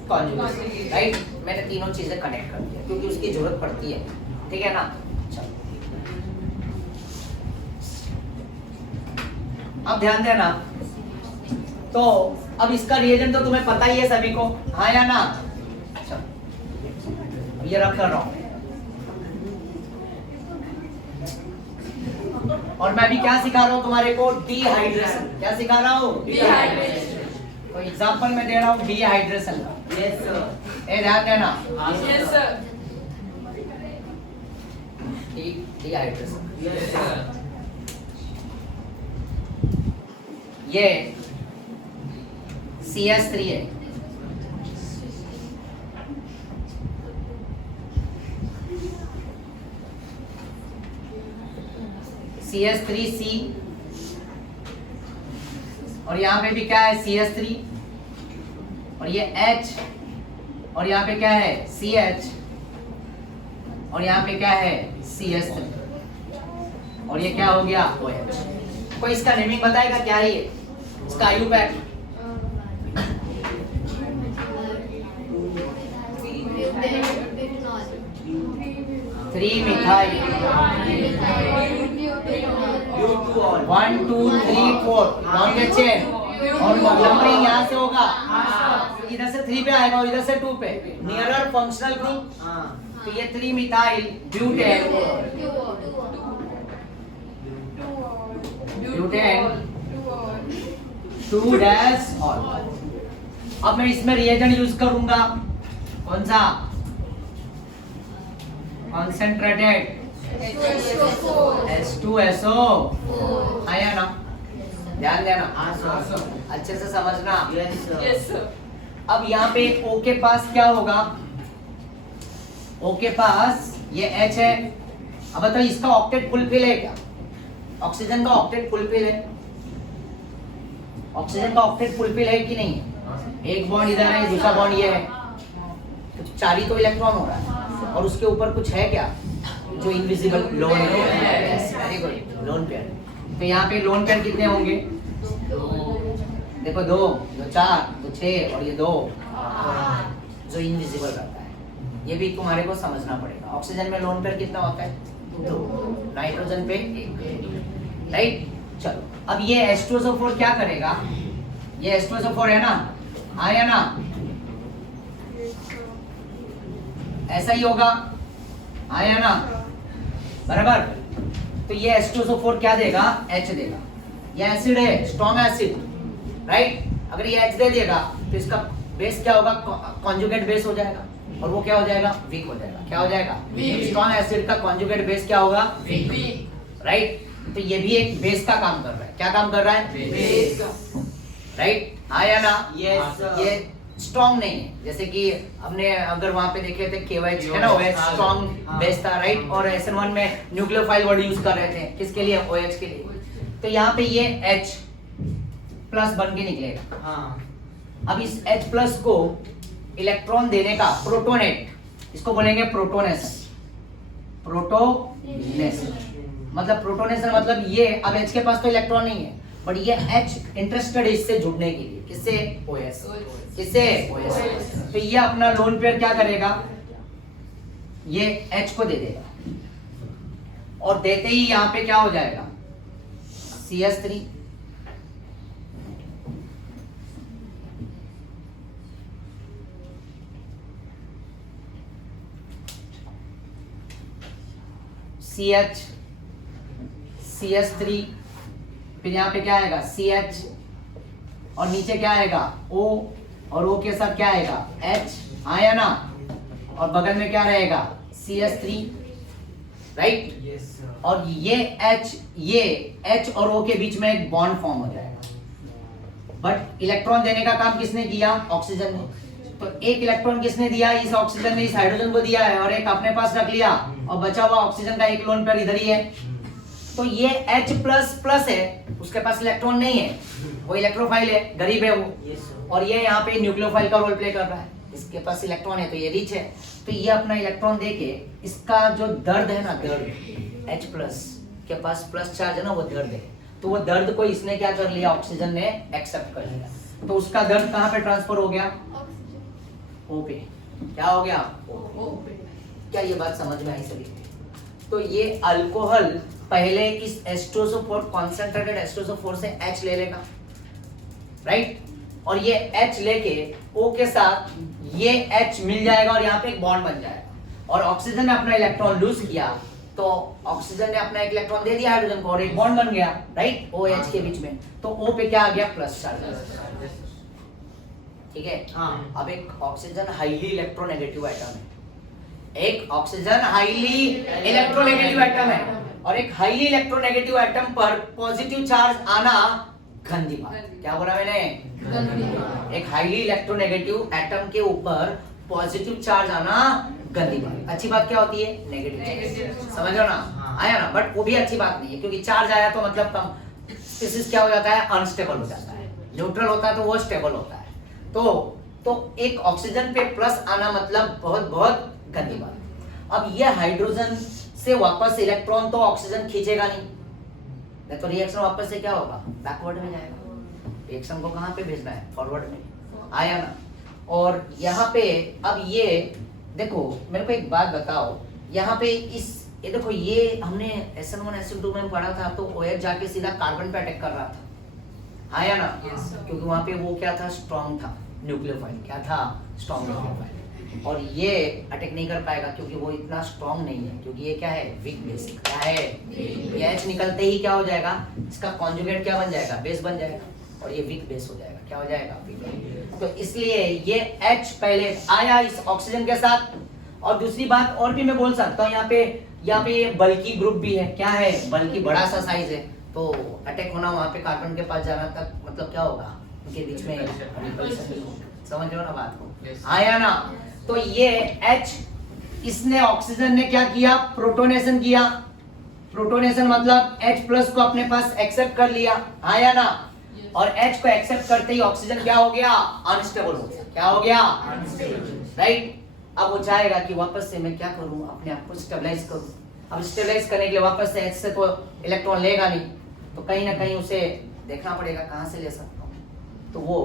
कॉन्जुगेशन, राइट? मैंने तीनों चीजें कनेक्ट कर दिया क्योंकि उसकी जरूरत पड़ती है, ठीक है ना? चलो अब ध्यान देना। तो अब इसका रिएजेंट तो तुम्हें पता ही है सभी को, हाँ या ना? चलो ये रख रहा हूं, और मैं भी क्या सिखा रहा हूँ तुम्हारे को? डिहाइड्रेशन। क्या सिखा रहा हूँ? डिहाइड्रेशन। तो एग्जांपल में दे रहा हूँ डिहाइड्रेशन। Yes sir. ए ध्यान देना, yes sir. Dehydration. Yes sir. ये CH3 है, CH3C, और यहाँ पे भी क्या है? CH3, और ये H, और यहाँ पे क्या है? CH, और यहाँ पे क्या है? CH3, और ये क्या हो गया? OH। कोई इसका नेमिंग बताएगा क्या है ये? इसका IUPAC? 3 मिथाइल 1 2 3 4 लॉन्ग चेन, और नंबरिंग यहाँ से होगा, इधर से 3 पे आएगा और इधर से 2 पे। नियरर फंक्शनल ग्रुप, तो ये 3 मिथाइल ब्यूटेन, ब्यूटेन 2 डैश और अब मैं इसमें रिएजेंट यूज करूंगा कौन सा कॉन्सेंट्रेटेड H2SO आया ना ध्यान देना अच्छे से समझना Yes, sir. Yes, sir. अब यहाँ पे O के पास क्या होगा O के पास ये H है अब बताओ इसका ऑक्टेट फुलफिल है क्या ऑक्सीजन का ऑक्टेट फुलफिल है ऑक्सीजन का ऑक्टेट फुलफिल है कि नहीं है एक बॉन्ड इधर है दूसरा बॉन्ड ये है तो 4 ही तो इलेक्ट्रॉन हो रहा है और उसके ऊपर कुछ है क्या जो invisible lone pair very good lone pair तो यहाँ पे लोन पेयर कितने होंगे देखो 2 2 4 2 6 और ये 2 जो इनविजिबल रहता है ये भी तुम्हारे को समझना पड़ेगा ऑक्सीजन में लोन पेयर कितना होता है 2 नाइट्रोजन पे 1 राइट चलो अब ये H2SO4 क्या करेगा ये H2SO4 है ना आया ना ऐसा ही होगा आया ना बराबर तो ये H2SO4 क्या देगा H देगा ये एसिड है स्ट्रॉन्ग एसिड राइट अगर ये H दे देगा तो इसका बेस क्या होगा कॉन्जुगेट बेस हो जाएगा और वो क्या हो जाएगा वीक हो जाएगा क्या हो जाएगा स्ट्रॉन्ग एसिड का कॉन्जुगेट बेस क्या होगा राइट तो ये भी एक बेस का काम कर रहा है क्या काम कर रहा है बेस का राइट आया ना Yes, sir. ये स्ट्रॉन्ग नहीं है जैसे कि हमने अगर वहां पे देखे थे KOH है ना OH स्ट्रॉन्ग बेस था राइट और SN1 में न्यूक्लियोफाइल वर्ड यूज कर रहे थे किसके लिए OH के लिए तो यहाँ पे ये H प्लस बन के निकलेगा हाँ अब इस H प्लस को इलेक्ट्रॉन देने का प्रोटोनेट इसको बोलेंगे प्रोटोनेशन प्रोटोनेशन मतलब प्रोटोनेशन मतलब ये अब H के पास तो इलेक्ट्रॉन नहीं है बट ये H इंटरेस्टेड है इससे जुड़ने के लिए किससे OH किससे OH तो ये अपना लोन पेयर क्या करेगा ये H को दे देगा और देते ही यहाँ पे क्या हो जाएगा CS3 CH CS3 फिर यहाँ पे क्या आएगा CH और नीचे क्या आएगा O और O के साथ क्या आएगा H आया ना और बगल में क्या रहेगा CS3 राइट Yes, sir. और ये H और O के बीच में एक बॉन्ड फॉर्म हो जाएगा बट इलेक्ट्रॉन देने का काम किसने किया ऑक्सीजन ने तो एक इलेक्ट्रॉन किसने दिया इस ऑक्सीजन ने इस हाइड्रोजन को दिया है और एक अपने पास रख लिया और बचा हुआ ऑक्सीजन का एक लोन पेयर इधर ही है तो ये H प्लस प्लस है उसके पास इलेक्ट्रॉन नहीं है वो इलेक्ट्रोफाइल है गरीब है वो Yes, sir. और ये यहाँ पे न्यूक्लियोफाइल का रोल प्ले कर रहा है इसके पास इलेक्ट्रॉन है तो ये रिच है तो ये अपना इलेक्ट्रॉन देके इसका जो दर्द है ना दर्द H प्लस के पास प्लस चार्ज है ना वो दर्द है तो वो दर्द को इसने क्या कर लिया ऑक्सीजन ने एक्सेप्ट कर लिया तो उसका दर्द कहाँ पे ट्रांसफर हो गया O पे क्या हो गया O क्या ये बात समझ में आई सभी तो ये अल्कोहल पहले इस H2SO4 कॉन्सेंट्रेटेड H2SO4 से H ले लेगा राइट और ये H लेके O के साथ ये H मिल जाएगा और यहाँ पे एक बॉन्ड बन जाएगा और ऑक्सीजन ने अपना इलेक्ट्रॉन लूज किया तो ऑक्सीजन ने अपना एक इलेक्ट्रॉन दे दिया हाइड्रोजन को और एक बॉन्ड बन गया राइट OH के बीच में तो O पे क्या आ गया प्लस चार्ज ठीक है हाँ. अब एक ऑक्सीजन हाईली इलेक्ट्रोनेगेटिव एटम है एक ऑक्सीजन हाईली इलेक्ट्रोनेगेटिव एटम है और एक हाईली इलेक्ट्रोनेगेटिव एटम पर पॉजिटिव चार्ज आना गंदी बात क्या बोला मैंने एक हाईली इलेक्ट्रोनेगेटिव एटम के ऊपर पॉजिटिव चार्ज आना गंदी बात अच्छी बात क्या होती है नेगेटिव समझ रहे हो ना हाँ. आया ना बट वो भी अच्छी बात नहीं है क्योंकि चार्ज आया तो मतलब कम स्पीशीज क्या हो जाता है अनस्टेबल हो जाता है न्यूट्रल होता है तो वो स्टेबल होता है तो एक ऑक्सीजन पे प्लस आना मतलब बहुत बहुत गंदी बात अब ये हाइड्रोजन से वापस इलेक्ट्रॉन तो ऑक्सीजन खींचेगा नहीं तो रिएक्शन वापस से क्या होगा बैकवर्ड में जाएगा रिएक्शन को कहाँ पे भेजना है फॉरवर्ड में आया ना और यहाँ पे अब ये देखो मेरे को एक बात बताओ यहाँ पे ये देखो ये हमने SN1 SN2 में पढ़ा था तो OH जाके सीधा कार्बन पे अटैक कर रहा था आया ना Yes, sir. क्योंकि वहाँ पे वो क्या था स्ट्रॉन्ग था न्यूक्लियोफाइल क्या था स्ट्रॉन्ग न्यूक्लियोफाइल और ये अटैक नहीं कर पाएगा क्योंकि वो इतना स्ट्रॉन्ग नहीं है क्योंकि ये क्या है वीक बेस क्या है ये H निकलते ही क्या हो जाएगा इसका कॉन्जुगेट क्या बन जाएगा बेस बन जाएगा और ये वीक बेस हो जाएगा। क्या हो जाएगा? वीक। तो इसलिए ये H पहले आया इस ऑक्सीजन के साथ। और दूसरी बात और भी मैं बोल सकता हूँ, यहाँ पे ये बल्कि ग्रुप भी है। क्या है? बल्कि बड़ा सा साइज है, तो अटैक होना वहाँ पे कार्बन के पास जाना तक मतलब क्या होगा? उनके बीच में समझ रहे हो ना बात को? आया ना? तो ये H, इसने ऑक्सीजन ने क्या किया? प्रोटोनेशन किया। प्रोटोनेशन मतलब H प्लस को अपने पास एक्सेप्ट कर लिया। आया ना? और H को एक्सेप्ट करते ही ऑक्सीजन क्या हो गया? अनस्टेबल हो गया। क्या हो गया? राइट। अब वो चाहेगा कि वापस से मैं क्या करूं, अपने आप को स्टेबलाइज करूं। अब स्टेबलाइज करने के लिए वापस से H से तो इलेक्ट्रॉन लेगा नहीं, तो कहीं ना कहीं उसे देखना पड़ेगा कहां से ले सकता हूं। तो वो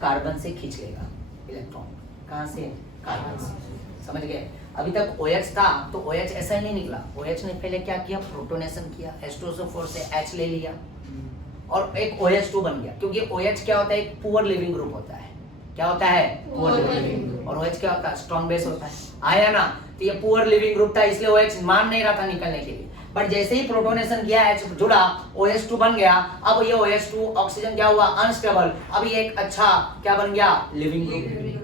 कार्बन से खींच लेगा इलेक्ट्रॉन। कहां से? कार्बन से। समझ गए? अभी तक OH था, तो OH ऐसा ही नहीं निकला। OH ने पहले क्या किया? प्रोटोनेशन किया, H2SO4 से H ले लिया और एक OH2 बन गया। क्योंकि OH क्या होता है? एक पुअर लिविंग ग्रुप होता है। क्या होता है? Poor leaving group. और OH क्या होता है? स्ट्रॉन्ग बेस होता है। आया ना? तो ये पुअर लिविंग ग्रुप था, इसलिए OH मान नहीं रहा था निकलने के लिए। बट जैसे ही प्रोटोनेशन किया, H जुड़ा, OH2 बन गया। अब ये OH2 ऑक्सीजन क्या हुआ? अनस्टेबल। अब ये एक अच्छा क्या बन गया? Leaving group.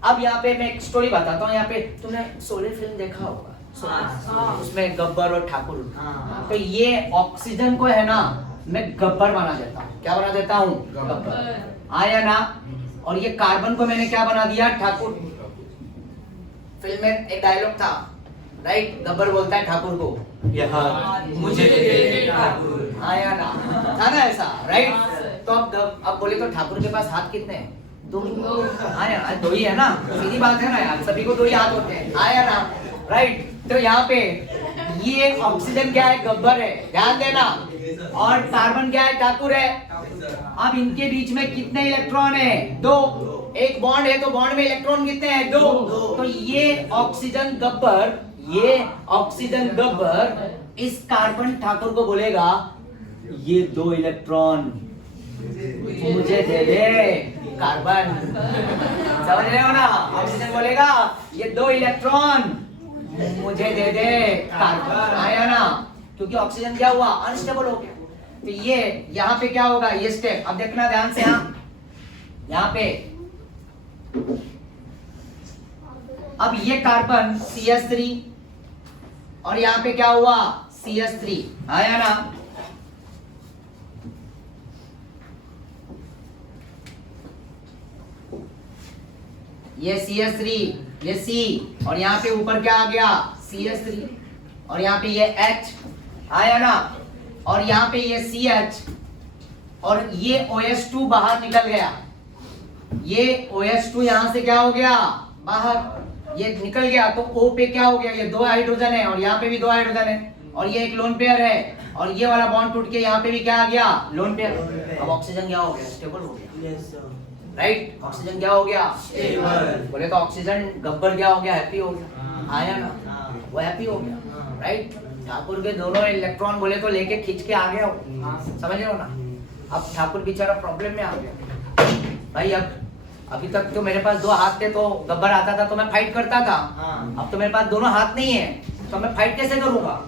अब यहाँ पे मैं एक स्टोरी बताता हूँ। यहाँ पे तुमने शोले फिल्म देखा होगा, उसमें गब्बर और ठाकुर। तो ये ऑक्सीजन को है ना, मैं गब्बर बना देता हूँ। क्या बना देता हूँ? गब्बर। आया ना? और ये कार्बन को मैंने क्या बना दिया? ठाकुर। फिल्म में एक डायलॉग था, राइट? गब्बर बोलता है ठाकुर को, यहाँ मुझे दे दे ठाकुर। आया ना? था ना ऐसा, राइट? तो अब बोले तो ठाकुर के पास हाथ कितने हैं? दो। आया? दो ही है ना? सीधी बात है ना यार, सभी को दो ही हाथ होते हैं। आया ना? राइट। तो यहाँ पे ये ऑक्सीजन क्या है? गब्बर है, ध्यान देना। और कार्बन क्या है? ठाकुर है। अब इनके बीच में कितने इलेक्ट्रॉन है? दो। एक बॉन्ड है, तो बॉन्ड में इलेक्ट्रॉन कितने हैं? दो। तो ये ऑक्सीजन गब्बर इस कार्बन ठाकुर को बोलेगा, ये दो इलेक्ट्रॉन मुझे दे दे कार्बन। समझ रहे हो ना? ऑक्सीजन बोलेगा, ये दो इलेक्ट्रॉन मुझे दे दे कार्बन। आया ना? क्योंकि ऑक्सीजन क्या हुआ? अनस्टेबल हो गया। तो ये यहाँ पे क्या होगा? ये स्टेप अब देखना ध्यान से। यहाँ पे अब ये कार्बन CH3 और यहाँ पे क्या हुआ? CH3। आया ना? ये CH3, ये C, और यहाँ पे ऊपर क्या आ गया? CH3, और यहाँ पे ये H। आया ना? और यहाँ पे ये CH, और ये OH2 बाहर निकल गया। ये OH2 यहाँ से क्या हो गया? बाहर। ये निकल गया, तो O पे क्या हो गया? ये दो हाइड्रोजन है, और यहाँ पे भी दो हाइड्रोजन है, और ये एक लोन पेयर है, और ये वाला बॉन्ड टूट के यहाँ पे भी क्या आ गया? Lone pair. अब ऑक्सीजन क्या हो गया? स्टेबल हो गया। राइट? ऑक्सीजन क्या हो गया? स्टेबल। बोले तो ऑक्सीजन गब्बर क्या हो गया? हैप्पी हो गया। आया ना? वो हैप्पी हो गया। राइट? ठाकुर के दोनों इलेक्ट्रॉन बोले तो लेके खींच के आ गया हो। समझ रहे हो ना? अब ठाकुर बेचारा प्रॉब्लम में आ गया। भाई अभी तक तो मेरे पास दो हाथ थे, तो गब्बर आता था तो मैं फाइट करता था। अब तो मेरे पास दोनों हाथ नहीं है, तो मैं फाइट कैसे करूंगा?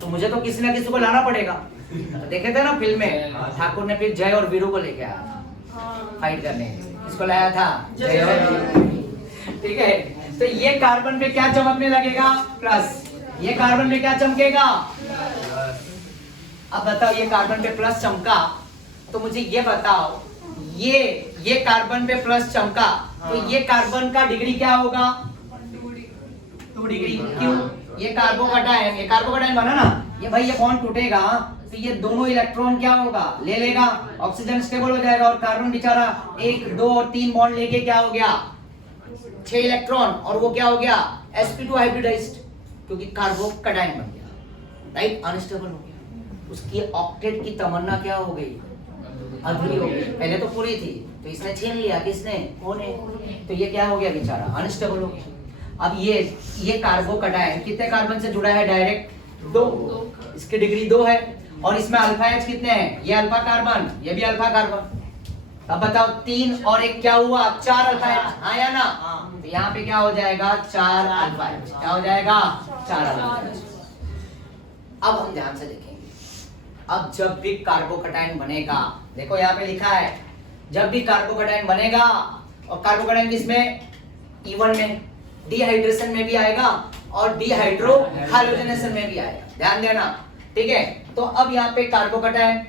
तो मुझे तो किसी ना किसी को लाना पड़ेगा। तो देखे थे ना फिल्म में, ठाकुर ने फिर जय और वीरू को लेके आया था फाइट करने। इसको लाया था जय और वीरू। ठीक है? तो ये कार्बन पे क्या चमकने लगेगा? प्लस। ये कार्बन पे क्या चमकेगा? अब बताओ, ये कार्बन पे प्लस चमका, तो मुझे ये बताओ, ये कार्बन पे प्लस चमका, तो ये कार्बन का डिग्री क्या होगा? 2 डिग्री। क्यों? ये कार्बोकैटायन बना ना, ये भाई ये बॉन्ड टूटेगा, तो ये दोनों इलेक्ट्रॉन क्या होगा? ले लेगा, ऑक्सीजन स्टेबल हो जाएगा, और कार्बन बेचारा 1, 2 और 3 बॉन्ड लेके क्या हो गया? 6 इलेक्ट्रॉन, और वो क्या हो गया? sp2 हाइब्रिडाइज्ड, क्योंकि कार्बोकैटायन बन गया। राइट? अनस्टेबल हो गया। उसकी ऑक्टेट की तमन्ना क्या हो गई? अधूरी हो गई। पहले तो पूरी थी, तो इसने छीन लिया। किसने? ओने। तो ये क्या हो गया बेचारा? अनस्टेबल हो गया। अब ये कार्बोकैटायन कितने कार्बन से जुड़ा है? डायरेक्ट 2। इसकी डिग्री 2 है, और इसमें अल्फा H कितने हैं? ये अल्फा कार्बन, ये भी अल्फा कार्बन। अब बताओ, 3 और 1 क्या हुआ? 4 अल्फा H। आया ना? तो यहाँ पे क्या हो जाएगा? 4 अल्फा H। क्या हो जाएगा? 4 अल्फा H। अब हम ध्यान से देखेंगे, अब जब भी कार्बोकैटायन बनेगा, देखो यहाँ पे लिखा है जब भी कार्बोकैटायन बनेगा, और कार्बोकैटायन किसमें, E1 में, डिहाइड्रेशन में भी आएगा और डिहाइड्रो हाइड्रोजनेशन में भी आएगा, ध्यान देना, ठीक है। तो अब यहाँ पे कार्बोकैटायन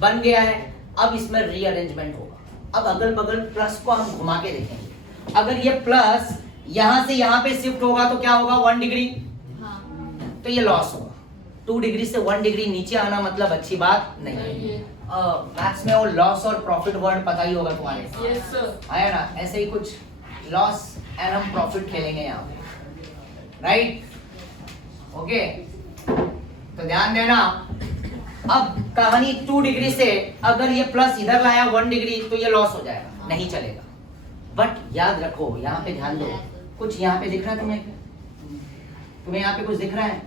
बन गया है, अब इसमें रीअरेंजमेंट होगा। अब अगल बगल प्लस को हम घुमा के देखेंगे, अगर ये प्लस यहां से यहां पे शिफ्ट होगा तो क्या होगा, 1 डिग्री, तो ये लॉस होगा। 2 डिग्री से 1 डिग्री नीचे आना मतलब अच्छी बात नहीं है। मैथ्स में वो लॉस और प्रॉफिट वर्ड पता ही होगा तुम्हारे, Yes, sir. आया ना, ऐसे ही कुछ लॉस एंड हम प्रॉफिट खेलेंगे यहाँ पे, राइट, ओके। तो ध्यान देना, अब कहानी 2 डिग्री से अगर ये प्लस इधर लाया 1 डिग्री तो ये लॉस हो जाएगा, नहीं चलेगा। बट याद रखो, यहाँ पे ध्यान दो, कुछ यहाँ पे दिख रहा है तुम्हें यहाँ पे कुछ दिख रहा है,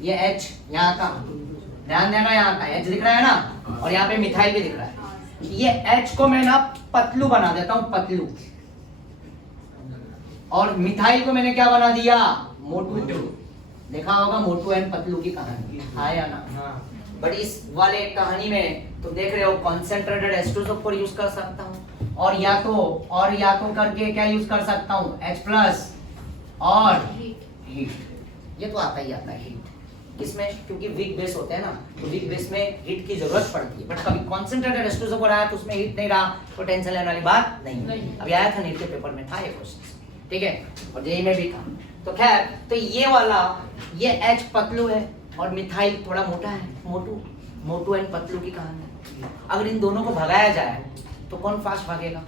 ये H यहाँ का, ध्यान देना, यहाँ का H दिख रहा है ना, और यहाँ पे मिथाइल भी दिख रहा है। ये H को मैं ना पतलू बना देता हूँ, पतलू, और मिथाइल को मैंने क्या बना दिया, मोटू। देखा होगा मोटू एंड पतलू की कहानी, आया ना। बट इस वाले कहानी में तो देख रहे हो कॉन्सेंट्रेटेड H2SO4 यूज कर सकता हूँ, और या तो करके क्या यूज कर सकता हूँ, H+ और हीट, ये तो आता ही आता है हीट, किसमें, क्योंकि वीक बेस होते हैं ना, तो वीक बेस में हीट की जरूरत पड़ती है। बट कभी कॉन्सेंट्रेटेड H2SO4 आया तो उसमें हीट नहीं रहा, तो टेंशन लेने वाली बात नहीं। अभी आया था नीट के पेपर में, था ये क्वेश्चन, ठीक है, और जेईई में भी था। तो खैर, तो ये वाला, ये H पतलू है और मिथाइल थोड़ा मोटा है, मोटू एंड पतलू की कहानी। अगर इन दोनों को भगाया जाए तो कौन फास्ट भागेगा,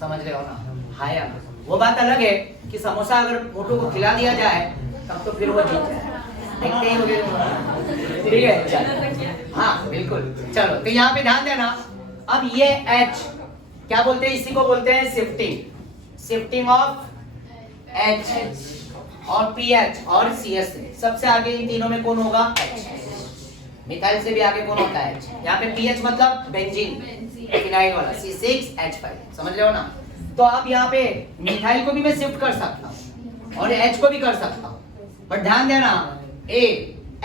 समझ रहे हो ना, हाँ यार। वो बात अलग है कि समोसा अगर मोटू को खिला दिया जाए तब तो फिर वो जीत जाए, देखते ही होगे, ठीक है, चलो, हाँ बिल्कुल, चलो। तो यहाँ पे ध्यान देना, अब ये H क्या बोलते हैं, इसी को बोलते हैं शिफ्टिंग ऑफ H और PH और CH3। सबसे आगे इन तीनों में कौन होगा, H। मिथाइल से भी आगे कौन होता है, H। यहाँ पे PH मतलब बेंजीन, फिनाइल वाला, C6H5, समझ रहे हो ना। तो अब यहाँ पे मिथाइल को भी मैं शिफ्ट कर सकता हूँ और H को भी कर सकता हूँ, बट ध्यान देना,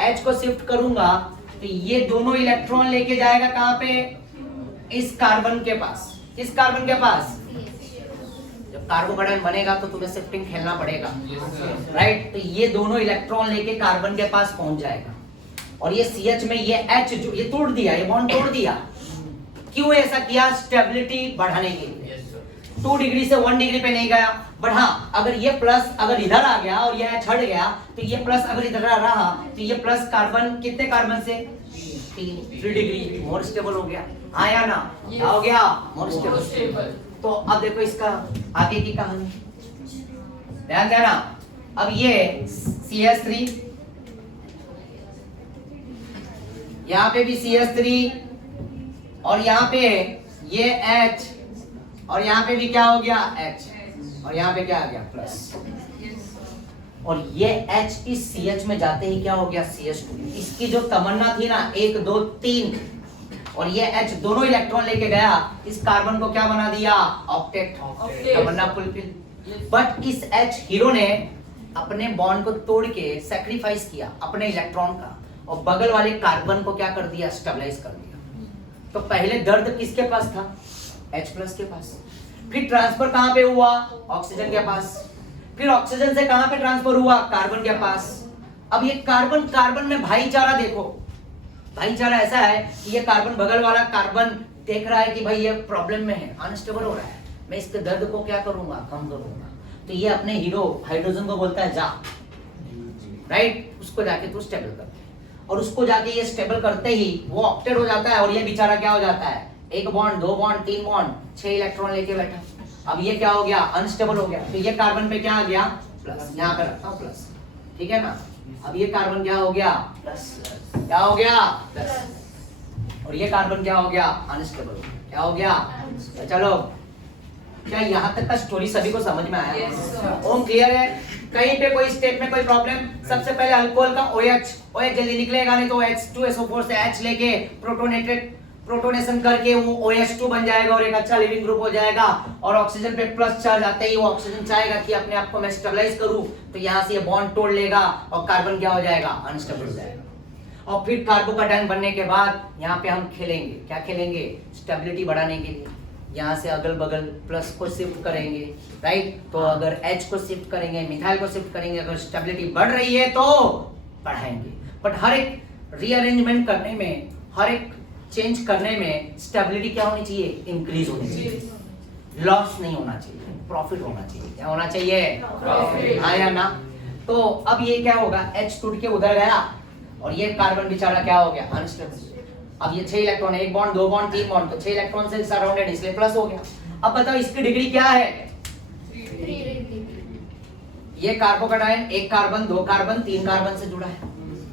H को शिफ्ट करूंगा तो ये दोनों इलेक्ट्रॉन लेके जाएगा कहाँ पे, इस कार्बन के पास। किस कार्बन के पास, जब कार्बोकैटायन बनेगा तो तुम्हें शिफ्टिंग खेलना पड़ेगा, राइट। तो ये दोनों इलेक्ट्रॉन लेके कार्बन के पास पहुंच जाएगा, और ये CH में ये H जो ये तोड़ दिया, ये बॉन्ड तोड़ दिया। क्यों ऐसा किया, स्टेबिलिटी बढ़ाने के लिए। 2 डिग्री से 1 डिग्री पे नहीं गया, बट हाँ अगर ये प्लस अगर इधर आ गया और ये H हट गया, तो ये प्लस अगर इधर रहा तो ये प्लस कार्बन कितने कार्बन से 3 डिग्री मोर स्टेबल हो गया, हाँ या ना, क्या हो गया, मोर स्टेबल। तो अब देखो इसका आगे की कहानी, ध्यान देना। अब ये CH3, यहाँ पे भी CH3, और यहाँ पे ये H, और यहाँ पे भी क्या हो गया, H, और यहाँ पे क्या आ गया, प्लस। और ये H इस CH में जाते ही क्या हो गया, CH2। इसकी जो तमन्ना थी ना 1 2 3, और ये H दोनों इलेक्ट्रॉन लेके गया, इस कार्बन को क्या बना दिया, ऑक्टेट, तमन्ना फुलफिल। बट इस H हीरो ने अपने बॉन्ड को तोड़ के सैक्रिफाइस किया अपने इलेक्ट्रॉन का, और बगल वाले कार्बन को क्या कर दिया, स्टेबलाइज कर दिया। तो पहले दर्द किसके पास था, H+ के पास, फिर ट्रांसफर कहां पे हुआ, ऑक्सीजन के पास, फिर ऑक्सीजन से कहां पे ट्रांसफर हुआ, कार्बन के पास। अब ये कार्बन कार्बन में भाईचारा देखो, भाईचारा ऐसा है कि ये कार्बन बगल वाला कार्बन देख रहा है कि भाई ये प्रॉब्लम में है, अनस्टेबल हो रहा है, मैं इसके दर्द को क्या करूंगा, कम करूंगा। तो ये अपने हीरो हाइड्रोजन को बोलता है जा, राइट, उसको जाके तू स्टेबल कर, और उसको जाके ये स्टेबल करते ही वो ऑक्टेट हो जाता है, और ये बेचारा क्या हो जाता है, 1 बॉन्ड 2 बॉन्ड 3 बॉन्ड 6 इलेक्ट्रॉन लेके बैठा। अब ये क्या हो गया, अनस्टेबल हो गया, तो ये कार्बन पे क्या आ गया, प्लस, यहाँ पे रखता हूँ प्लस, ठीक है ना। अब ये कार्बन क्या हो गया, प्लस, क्या हो गया, प्लस, और ये कार्बन क्या हो गया, अनस्टेबल, क्या हो गया। तो चलो, क्या यहाँ तक का स्टोरी सभी को समझ में आया, ओम क्लियर है। कहीं पे कोई स्टेप में कोई प्रॉब्लम, सबसे पहले अल्कोहल का OH जल्दी निकलेगा नहीं तो H2SO4 से H लेके प्रोटोनेशन करके वो OH2 बन जाएगा और एक अच्छा लिविंग ग्रुप हो जाएगा, और ऑक्सीजन पे प्लस चार्ज आते ही वो ऑक्सीजन चाहेगा कि अपने आप को मैं स्टेबलाइज करूं, तो यहाँ से ये बॉन्ड तोड़ लेगा और कार्बन क्या हो जाएगा, अनस्टेबल हो जाएगा। और फिर कार्बोकैटायन बनने के बाद यहाँ पे हम खेलेंगे, क्या खेलेंगे, स्टेबिलिटी बढ़ाने के लिए यहाँ से अगल बगल प्लस को शिफ्ट करेंगे, राइट। तो अगर H को शिफ्ट करेंगे, मिथाइल को शिफ्ट करेंगे, अगर स्टेबिलिटी बढ़ रही है तो बढ़ाएंगे। बट हर एक रीअरेंजमेंट करने में, हर एक चेंज करने में स्टेबिलिटी क्या होनी चाहिए, इंक्रीज होनी चाहिए, लॉस नहीं होना चाहिए, प्रॉफिट होना चाहिए। क्या होना चाहिए, Profit। हाँ या ना। तो अब ये क्या होगा, H टूट के उधर गया और ये कार्बन बेचारा क्या हो गया, अनस्टेबल। अब ये 6 इलेक्ट्रॉन है, 1 बॉन्ड 2 बॉन्ड 3 बॉन्ड, तो 6 इलेक्ट्रॉन से सराउंडेड, इसलिए प्लस हो गया। अब बताओ इसकी डिग्री क्या है, ये कार्बोकैटायन 1 कार्बन 2 कार्बन 3 कार्बन से जुड़ा है,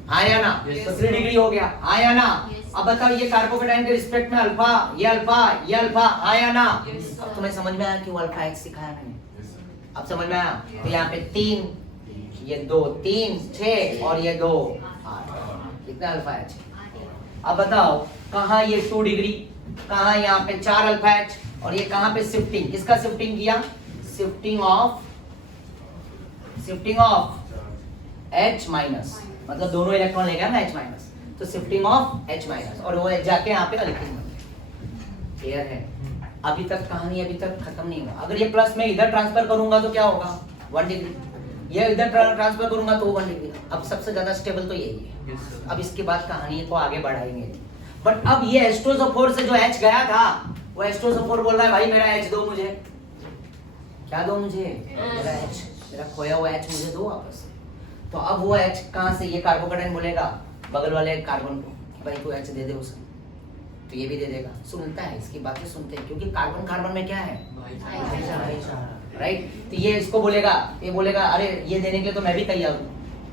हाँ या ना, तो 3 डिग्री हो गया, हाँ या ना। अब बताओ ये कार्बोकैटायन के रिस्पेक्ट में अल्फा, ये अल्फा, ये अल्फा, हाँ या ना। अब तुम्हें समझ में आया क्यों अल्फा एक्स सिखाया मैंने, अब समझ में आया। तो यहाँ पे 3, ये 2 3 6 और ये 2 8, कितना अल्फा एच। अब बताओ कहाँ ये 2 डिग्री, कहाँ यहाँ पे 4 अल्फा एच, और ये कहाँ पे शिफ्टिंग, किसका शिफ्टिंग किया, शिफ्टिंग ऑफ H माइनस, मतलब दोनों इलेक्ट्रॉन ले गया ना H माइनस, तो शिफ्टिंग ऑफ H माइनस, और वो जाके यहाँ पे अल्कीन बन गया। क्लियर है। अभी तक कहानी अभी तक खत्म नहीं हुआ। अगर ये प्लस में इधर ट्रांसफर करूंगा तो क्या होगा, 1 डिग्री, ये इधर ट्रांसफर करूंगा तो 1 डिग्री। अब सबसे ज्यादा स्टेबल तो यही है। अब इसके बाद कहानी को आगे बढ़ाएंगे। बट अब ये H2SO4 से जो H गया था, वो H2SO4 बोल रहा है भाई मेरा H दो मुझे, क्या दो मुझे, मेरा H, मेरा खोया हुआ H मुझे दो वापस। तो अब वो H कहाँ से, ये कार्बोकैटायन बोलेगा बगल वाले कार्बन को, भाई तू H दे दे उसे, तो ये भी दे देगा। सुनता है, इसकी बातें सुनते हैं, क्योंकि कार्बन कार्बन में क्या है, राइट। तो ये इसको बोलेगा, ये बोलेगा अरे ये देने के लिए तो मैं भी तैयार हूँ,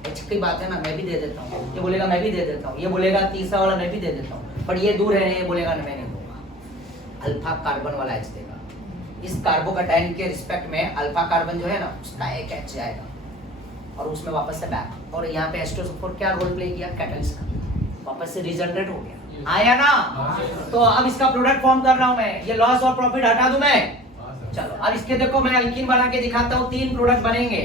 H की बात है ना, मैं भी दे देता हूँ। ये बोलेगा मैं भी दे देता हूँ, ये बोलेगा तीसरा वाला मैं भी दे देता हूँ, पर ये दूर है, ये बोलेगा मैं नहीं दूंगा, अल्फा कार्बन वाला H देगा। इस कार्बोकैटायन के रिस्पेक्ट में अल्फा कार्बन जो है ना, उसका एक H जाएगा और उसमें वापस से बैक, और यहाँ पे H2SO4 क्या रोल प्ले किया, कैटलिस्ट का, वापस से रीजनरेट हो गया, आया ना। तो अब इसका प्रोडक्ट फॉर्म कर रहा हूं मैं, ये लॉस और प्रॉफिट हटा दूं मैं। चलो अब इसके देखो मैं अल्कीन बना के दिखाता हूं, 3 प्रोडक्ट बनेंगे।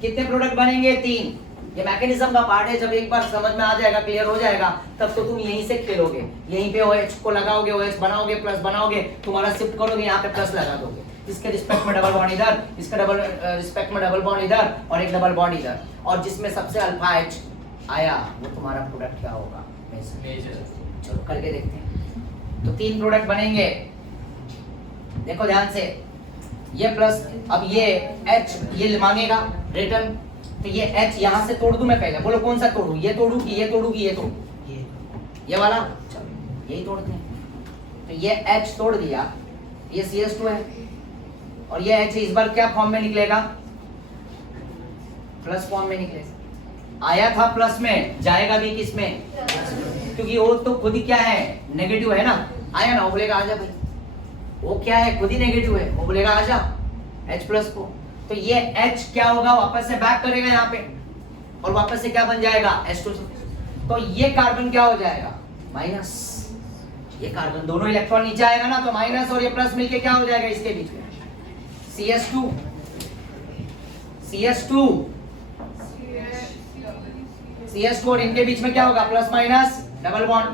कितने प्रोडक्ट बनेंगे, 3। ये मैकेनिज्म का पार्ट है, जब एक बार समझ में आ जाएगा, क्लियर हो जाएगा, तब तो तुम यहीं से खेलोगे, यहीं पे OH को लगाओगे, OH बनाओगे, प्लस बनाओगे, तुम्हारा शिफ्ट करोगे, यहाँ पे प्लस लगा दोगे, इसके रिस्पेक्ट में डबल बॉन्ड इधर, इसके डबल रिस्पेक्ट में डबल बॉन्ड इधर, और एक डबल बॉन्ड इधर, और जिसमें सबसे अल्फा H आया वो तुम्हारा प्रोडक्ट क्या होगा, मेजर। चलो करके देखते हैं। तो 3 प्रोडक्ट बनेंगे, देखो ध्यान से, ये प्लस, अब ये H ये मांगेगा रिटर्न, तो ये H यहाँ से तोड़ दूं मैं पहले, बोलो कौन सा तोड़ूं, ये तोड़ूं कि ये तोड़ूं कि ये तोड़ूं, ये वाला, चलो यही तोड़ते हैं। तो ये H तोड़ दिया, ये CS2 है, और ये H इस बार क्या फॉर्म में निकलेगा, प्लस फॉर्म में निकलेगा। आया था प्लस में, जाएगा भी किस में, क्योंकि वो तो खुद ही क्या है, नेगेटिव है ना, आया ना, वो बोलेगा आजा भाई, वो क्या है, खुद ही नेगेटिव है, वो बोलेगा आजा H प्लस को। तो ये H क्या होगा, वापस से बैक करेगा यहाँ पे, और वापस से क्या बन जाएगा, H2। तो ये कार्बन क्या हो जाएगा, माइनस, ये कार्बन, दोनों इलेक्ट्रॉन नीचे आएगा ना, तो माइनस और ये प्लस मिलके क्या हो जाएगा इसके बीच में, CS2, CS2, CS2, और इनके बीच में क्या होगा, प्लस माइनस डबल बॉन्ड,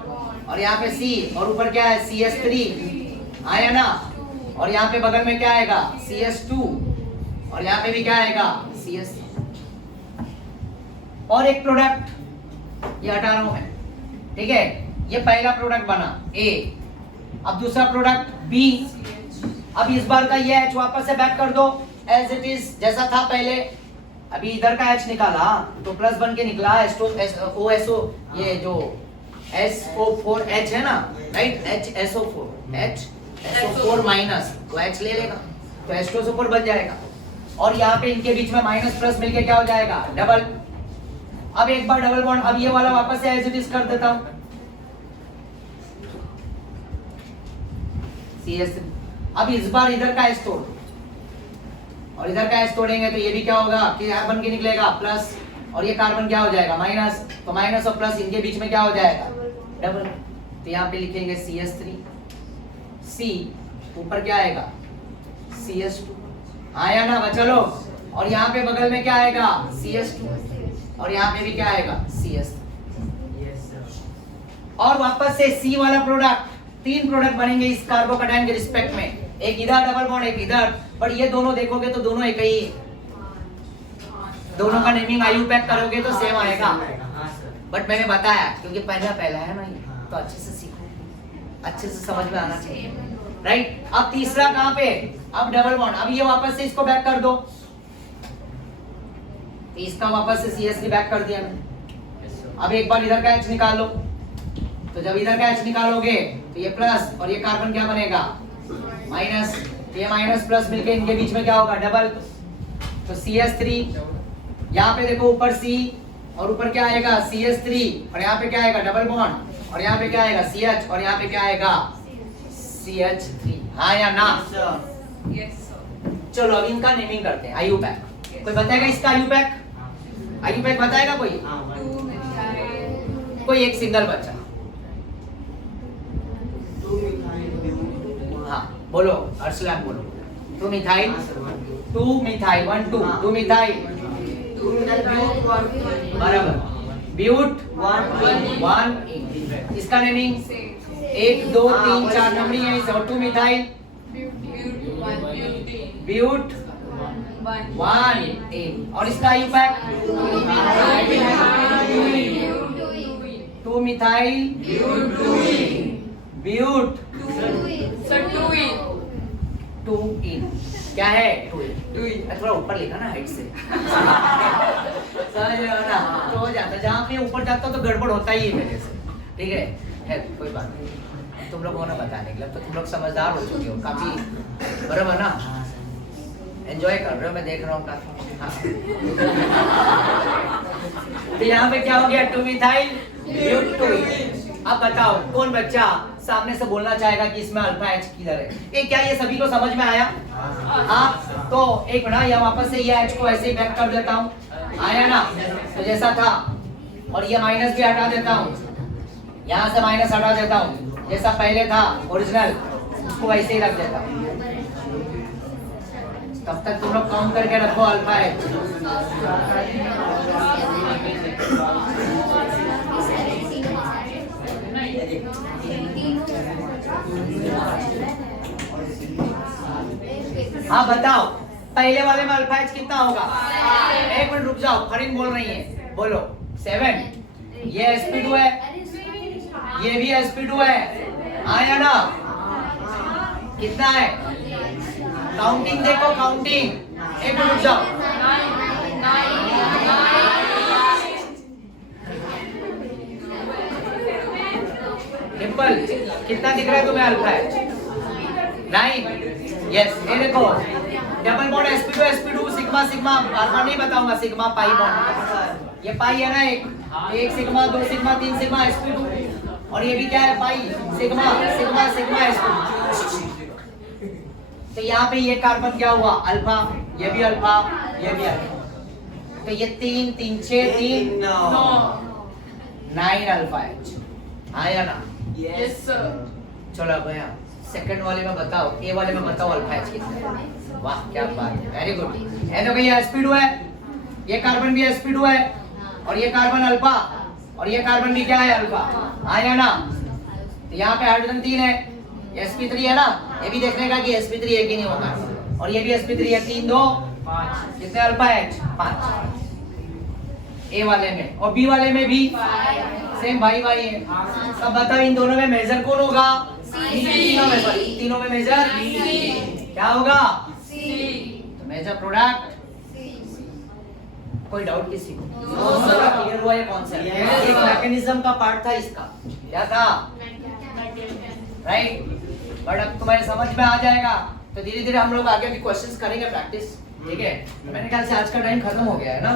और यहाँ पे C, और ऊपर क्या है, CS3, आया ना, और यहाँ पे बगल में क्या आएगा, CS2, और यहाँ पे भी क्या आएगा, CS। और एक प्रोडक्ट ये हटा रहा हूं मैं, ठीक है, ये पहला प्रोडक्ट बना A। अब दूसरा प्रोडक्ट B। अब इस बार का ये H वापस से बैक कर दो एज इट इज, जैसा था पहले। अभी इधर का H निकाला तो प्लस बन के निकला OSO, ये जो SO4H है ना, राइट, HSO4 माइनस, तो H ले लेगा, तो H2SO4 बन जाएगा, और यहाँ पे इनके बीच में माइनस प्लस मिलके क्या हो जाएगा, डबल। अब एक बार डबल बॉन्ड, अब ये वाला वापस से एज इट इज कर देता हूं, CS। अब इस बार इधर का H तोड़, और इधर का H तोड़ेंगे तो ये भी क्या होगा, कार्बन की निकलेगा प्लस, और ये कार्बन क्या हो जाएगा, माइनस, तो माइनस और प्लस इनके बीच में क्या हो जाएगा, डबल। तो यहाँ पे लिखेंगे CS3, C ऊपर क्या आएगा, CS2, आया ना, चलो, और यहाँ पे बगल में क्या आएगा, CS2, और यहाँ पे भी क्या आएगा, CS। और वापस से C वाला प्रोडक्ट, 3 प्रोडक्ट बनेंगे इस कार्बोकैटायन के रिस्पेक्ट में, एक इधर डबल बॉन्ड एक इधर, बट ये दोनों देखोगे तो दोनों एक ही है। दोनों का नेमिंग IUPAC करोगे तो सेम आएगा, हाँ सर। बट मैंने बताया क्योंकि पहला है ना ये, तो अच्छे से सीखो, अच्छे से समझ में आना चाहिए, राइट। अब तीसरा कहाँ पे, अब डबल बॉन्ड, अब ये वापस से इसको बैक कर दो, इसका वापस से CH3 बैक कर दिया मैंने। अब एक बार इधर का H निकाल लो, तो जब इधर का H निकालोगे तो ये प्लस और ये कार्बन क्या बनेगा माइनस, ये माइनस प्लस मिलके इनके बीच में क्या होगा डबल, तो CH3, यहाँ पे देखो ऊपर C और ऊपर क्या आएगा CH3 और यहाँ पे क्या आएगा डबल बॉन्ड और यहाँ पे क्या आएगा CH और यहाँ पे क्या आएगा CH3, हाँ या ना। Yes, sir. चलो अब इनका नेमिंग करते हैं IUPAC। कोई बताएगा इसका IUPAC? IUPAC बताएगा कोई? हाँ, 2 methyl. कोई एक सिंगल बच्चा, 2 methyl. हाँ बोलो अर्सलान बोलो। 2 मिथाइल, हाँ सर, 1 2. 2 methyl 1 2 2 methyl 2 methyl, 1 2. बराबर, ब्यूट 1 1 इसका नेमिंग Same. 1 2 3 4 नंबरी है इस, और 2 मिथाइल Butene. ब्यूट 1 और इसका IUPAC 2 मिथाइल ब्यूट Sir, 2 2 इन, क्या है 2 इन, थोड़ा ऊपर लिखा ना हाइट से समझ रहे हो ना, तो हो जाता है, जहाँ पे ऊपर जाता तो गड़बड़ होता ही है मेरे से, ठीक है कोई बात नहीं, तुम लोग हो ना बताने के लिए, तो तुम लोग समझदार हो चुके हो काफी, बराबर ना, एंजॉय कर रहे हो, मैं देख रहा हूँ काफी, हाँ। तो यहाँ पे क्या हो गया 2 मिथाइल ब्यूट 2 इन। अब बताओ कौन बच्चा सामने से बोलना चाहेगा कि इसमें अल्फा H किधर है? ये क्या ये सभी को समझ में आया? हाँ, तो एक मिनट यहाँ वापस से ये H को ऐसे ही बैक कर देता हूँ, आया ना, तो जैसा था, और ये माइनस भी हटा देता हूँ, यहाँ से माइनस हटा देता हूँ, जैसा पहले था ओरिजिनल उसको वैसे ही रख देता हूँ। तब तक तुम लोग काउंट करके रखो अल्फा H। हाँ बताओ पहले वाले में अल्फा H कितना होगा? एक मिनट रुक जाओ, फरीन बोल रही है, बोलो 7, ये sp2 है, ये भी sp2 है, आया ना, कितना है काउंटिंग देखो काउंटिंग, एक मिनट रुक जाओ, 9 डिम्पल कितना दिख रहा है तुम्हें अल्फा H? 9, यस, ये देखो double bond sp2 sigma sigma, alpha नहीं बताऊंगा, सिग्मा पाई बॉन्ड, ये पाई है ना, एक सिग्मा 2 सिग्मा 3 सिग्मा sp2, और ये भी क्या है pi sigma sigma sigma sp2। तो यहाँ पे ये कार्बन क्या हुआ अल्फा, ये भी अल्फा, ये भी अल्फा, तो ये 3 3 6 3 9 अल्फा H, आया ना। Yes, sir. चलो भैया सेकंड वाले में बताओ, ए वाले में बताओ अल्फा H कितना है? वाह क्या बात है, वेरी गुड। ये तो भैया sp2 है, ये कार्बन भी sp2 है, और ये कार्बन अल्फा, और ये कार्बन भी क्या है अल्फा, आया ना। तो यहाँ पे हाइड्रोजन 3 है, ये sp3 है ना, ये भी देखने का कि sp3 है कि नहीं होगा, और ये भी sp3 है, 3 2 5, कितने अल्फा H 5 ए वाले में, और बी वाले में भी सेम भाई भाई है। अब बताओ इन दोनों में मेजर कौन होगा? तीनों में, सॉरी तीनों में मेजर क्या होगा? तो मेजर प्रोडक्ट, कोई डाउट किसी को? क्लियर हुआ ये कॉन्सेप्ट? एक मैकेनिज्म का पार्ट था इसका, क्या था? राइट, बट अब तुम्हारे समझ में आ जाएगा, तो धीरे धीरे हम लोग आगे भी क्वेश्चंस करेंगे प्रैक्टिस, ठीक है? मेरे ख्याल से आज का टाइम खत्म हो गया है ना,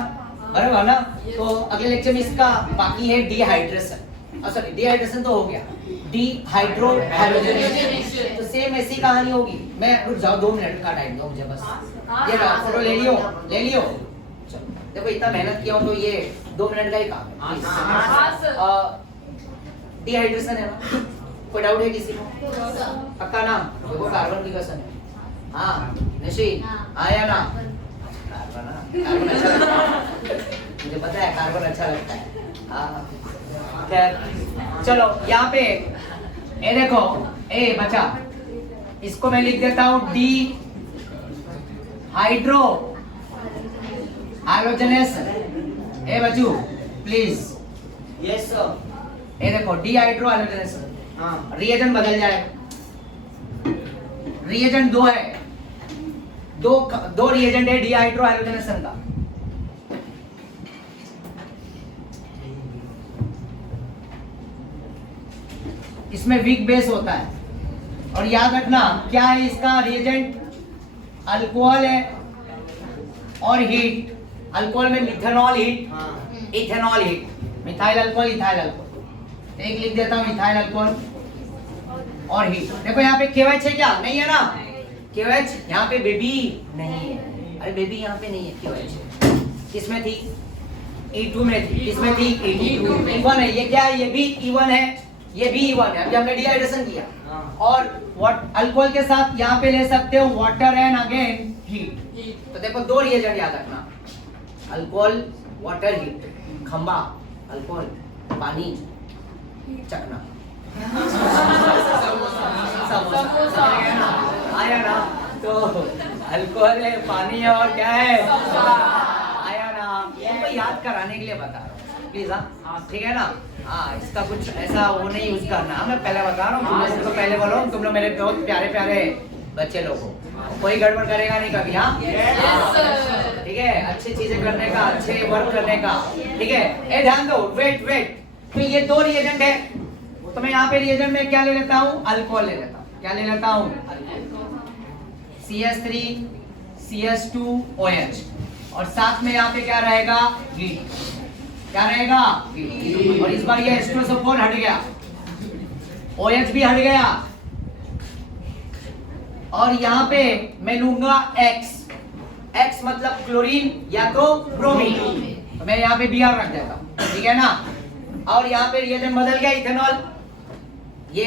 बराबर ना। तो अगले लेक्चर में इसका बाकी है डिहाइड्रेशन, सॉरी डिहाइड्रेशन तो हो गया, डिहाइड्रो हाइड्रोजनेशन, तो सेम ऐसी कहानी होगी। मैं रुक जाओ 2 मिनट का टाइम दो मुझे बस, ये लो फोटो ले लियो चलो देखो इतना मेहनत किया हूं तो ये 2 मिनट का ही काम है। डिहाइड्रेशन है ना, कोई डाउट है किसी को? पक्का ना? देखो कार्बन की कसम है, हाँ निशी आया ना, कार्बन अच्छा लगता है मुझे पता है, कार्बन अच्छा लगता है, हाँ खैर चलो यहाँ पे ए देखो, ए बचा, इसको मैं लिख देता हूं डी हाइड्रो हाइड्रोजनस। ए बच्चू प्लीज, यस सर। ए देखो डी हाइड्रो हाइड्रोजनस, हाँ रिएजेंट बदल जाएगा। रिएजेंट दो है, दो रिएजेंट है डी हाइड्रो हाइड्रोजनेशन का। इसमें वीक बेस होता है, और याद रखना क्या है इसका रिएजेंट, अल्कोहल है और हीट। अल्कोहल में मिथेनॉल हीट, हाँ ethanol heat, methyl alcohol ethyl alcohol. एक लिख देता हूं इथाइल अल्कोहल और हीट। देखो यहाँ पे KOH है क्या? नहीं है ना KOH, यहाँ पे बेबी नहीं है। अरे बेबी यहाँ पे नहीं है KOH। किसमें थी? E2 में थी। किसमें थी? E2 में। E1 है, ये क्या है? ये भी E1 है, ये भी E1 है। अभी हमने डिहाइड्रेशन किया। हाँ। और अल्कोहल के साथ यहाँ पे ले सकते हो वाटर एंड अगेन हीट। तो देखो दो रिएजेंट याद रखना, अल्कोहल वाटर हीट, खंबा अल्कोहल पानी चखना। समोसा आया ना? तो अल्कोहल है, पानी है और क्या है? आया ना? इनको याद कराने के लिए बता रहा हूँ प्लीज। हाँ ठीक है ना? हाँ, इसका कुछ ऐसा वो नहीं यूज करना। मैं पहले बता रहा हूँ, तुम लोग तो पहले बोलो, तुम लोग मेरे बहुत प्यारे प्यारे बच्चे लोग हो, कोई गड़बड़ करेगा नहीं कभी। हाँ ठीक है, अच्छी चीजें करने का, अच्छे वर्क करने का, ठीक है। ए ध्यान दो, वेट वेट, तो ये दो रिएजेंट है, तो मैं यहाँ पे रिएजेंट में क्या ले लेता हूँ? अल्कोहल ले लेता हूँ। क्या ले लेता हूँ? CH3 CH2OH, और साथ में यहाँ पे क्या रहेगा? हीट। क्या रहेगा? हीट। और इस बार ये H2SO4 हट गया, OH भी हट गया, और यहाँ पे मैं लूंगा X मतलब क्लोरीन या तो ब्रोमीन, तो मैं यहाँ पे Br रख देता हूँ, ठीक है ना? और यहाँ पे रिएजेंट बदल गया, इथेनॉल, ये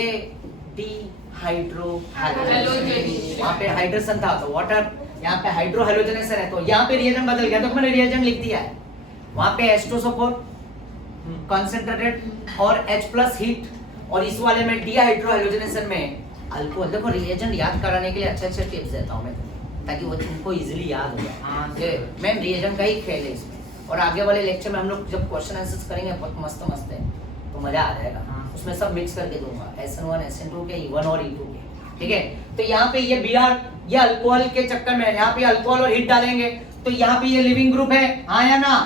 डी हाइड्रो हाइड्रोजन, वहाँ पे हाइड्रोजन था तो वाटर, यहाँ पे हाइड्रो हाइड्रोजनेशन है, तो यहाँ पे रिएजेंट बदल गया, तो मैंने रिएजेंट लिख दिया है। वहाँ पे H2SO4 कंसंट्रेटेड और H+ हीट, और इस वाले में डी हाइड्रो हाइड्रोजनेशन में अल्कोहल। देखो रिएजेंट याद कराने के लिए अच्छे टिप्स देता हूँ मैं, ताकि वो तुमको इजीली याद हो जाए। मैम रिएजेंट का ही खेल है इसमें, और आगे वाले लेक्चर में हम लोग जब क्वेश्चन आंसर्स करेंगे बहुत मस्त मस्त है, तो मजा आ जाएगा। उसमें सब मिक्स करके दूंगा, SN1 SN2 के, E1 और E2 के, ठीक है। तो यहाँ पे ये Br, ये अल्कोहल के चक्कर में यहाँ पे अल्कोहल और हीट डालेंगे, तो यहाँ पे ये लिविंग ग्रुप है, हाँ या ना?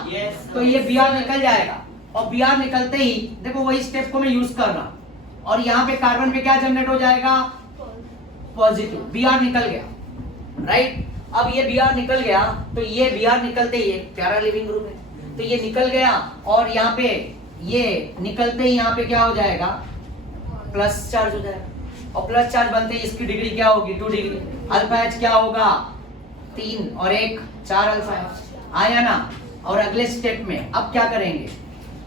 तो ये Br निकल जाएगा, और Br निकलते ही देखो वही स्टेप को मैं यूज कर रहा, और यहाँ पे कार्बन पे क्या जनरेट हो जाएगा? पॉजिटिव। Br निकल गया, राइट? अब ये Br निकल गया, तो ये Br निकलते ही प्यारा लिविंग ग्रुप है, तो ये निकल गया, और यहाँ पे ये निकलते ही यहाँ पे क्या हो जाएगा? प्लस चार्ज हो जाएगा, और प्लस चार्ज बनते ही इसकी डिग्री क्या होगी? 2 डिग्री। अल्फा H क्या होगा? 3 और 1 4 अल्फा H, आया ना? और अगले स्टेप में अब क्या करेंगे?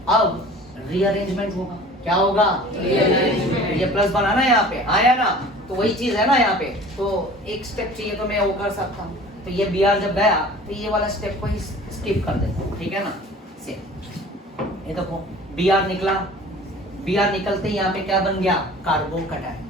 अब रीअरेंजमेंट होगा। क्या होगा? ये प्लस बनाना है यहाँ पे, आया ना? तो वही चीज है ना यहाँ पे, तो एक स्टेप चाहिए तो मैं वो कर सकता हूँ, तो ये Br जब गया तो ये वाला स्टेप को ही स्किप कर देता हूँ, ठीक है ना? से ये देखो Br निकला, Br निकलते ही यहाँ पे क्या बन गया? Carbocation,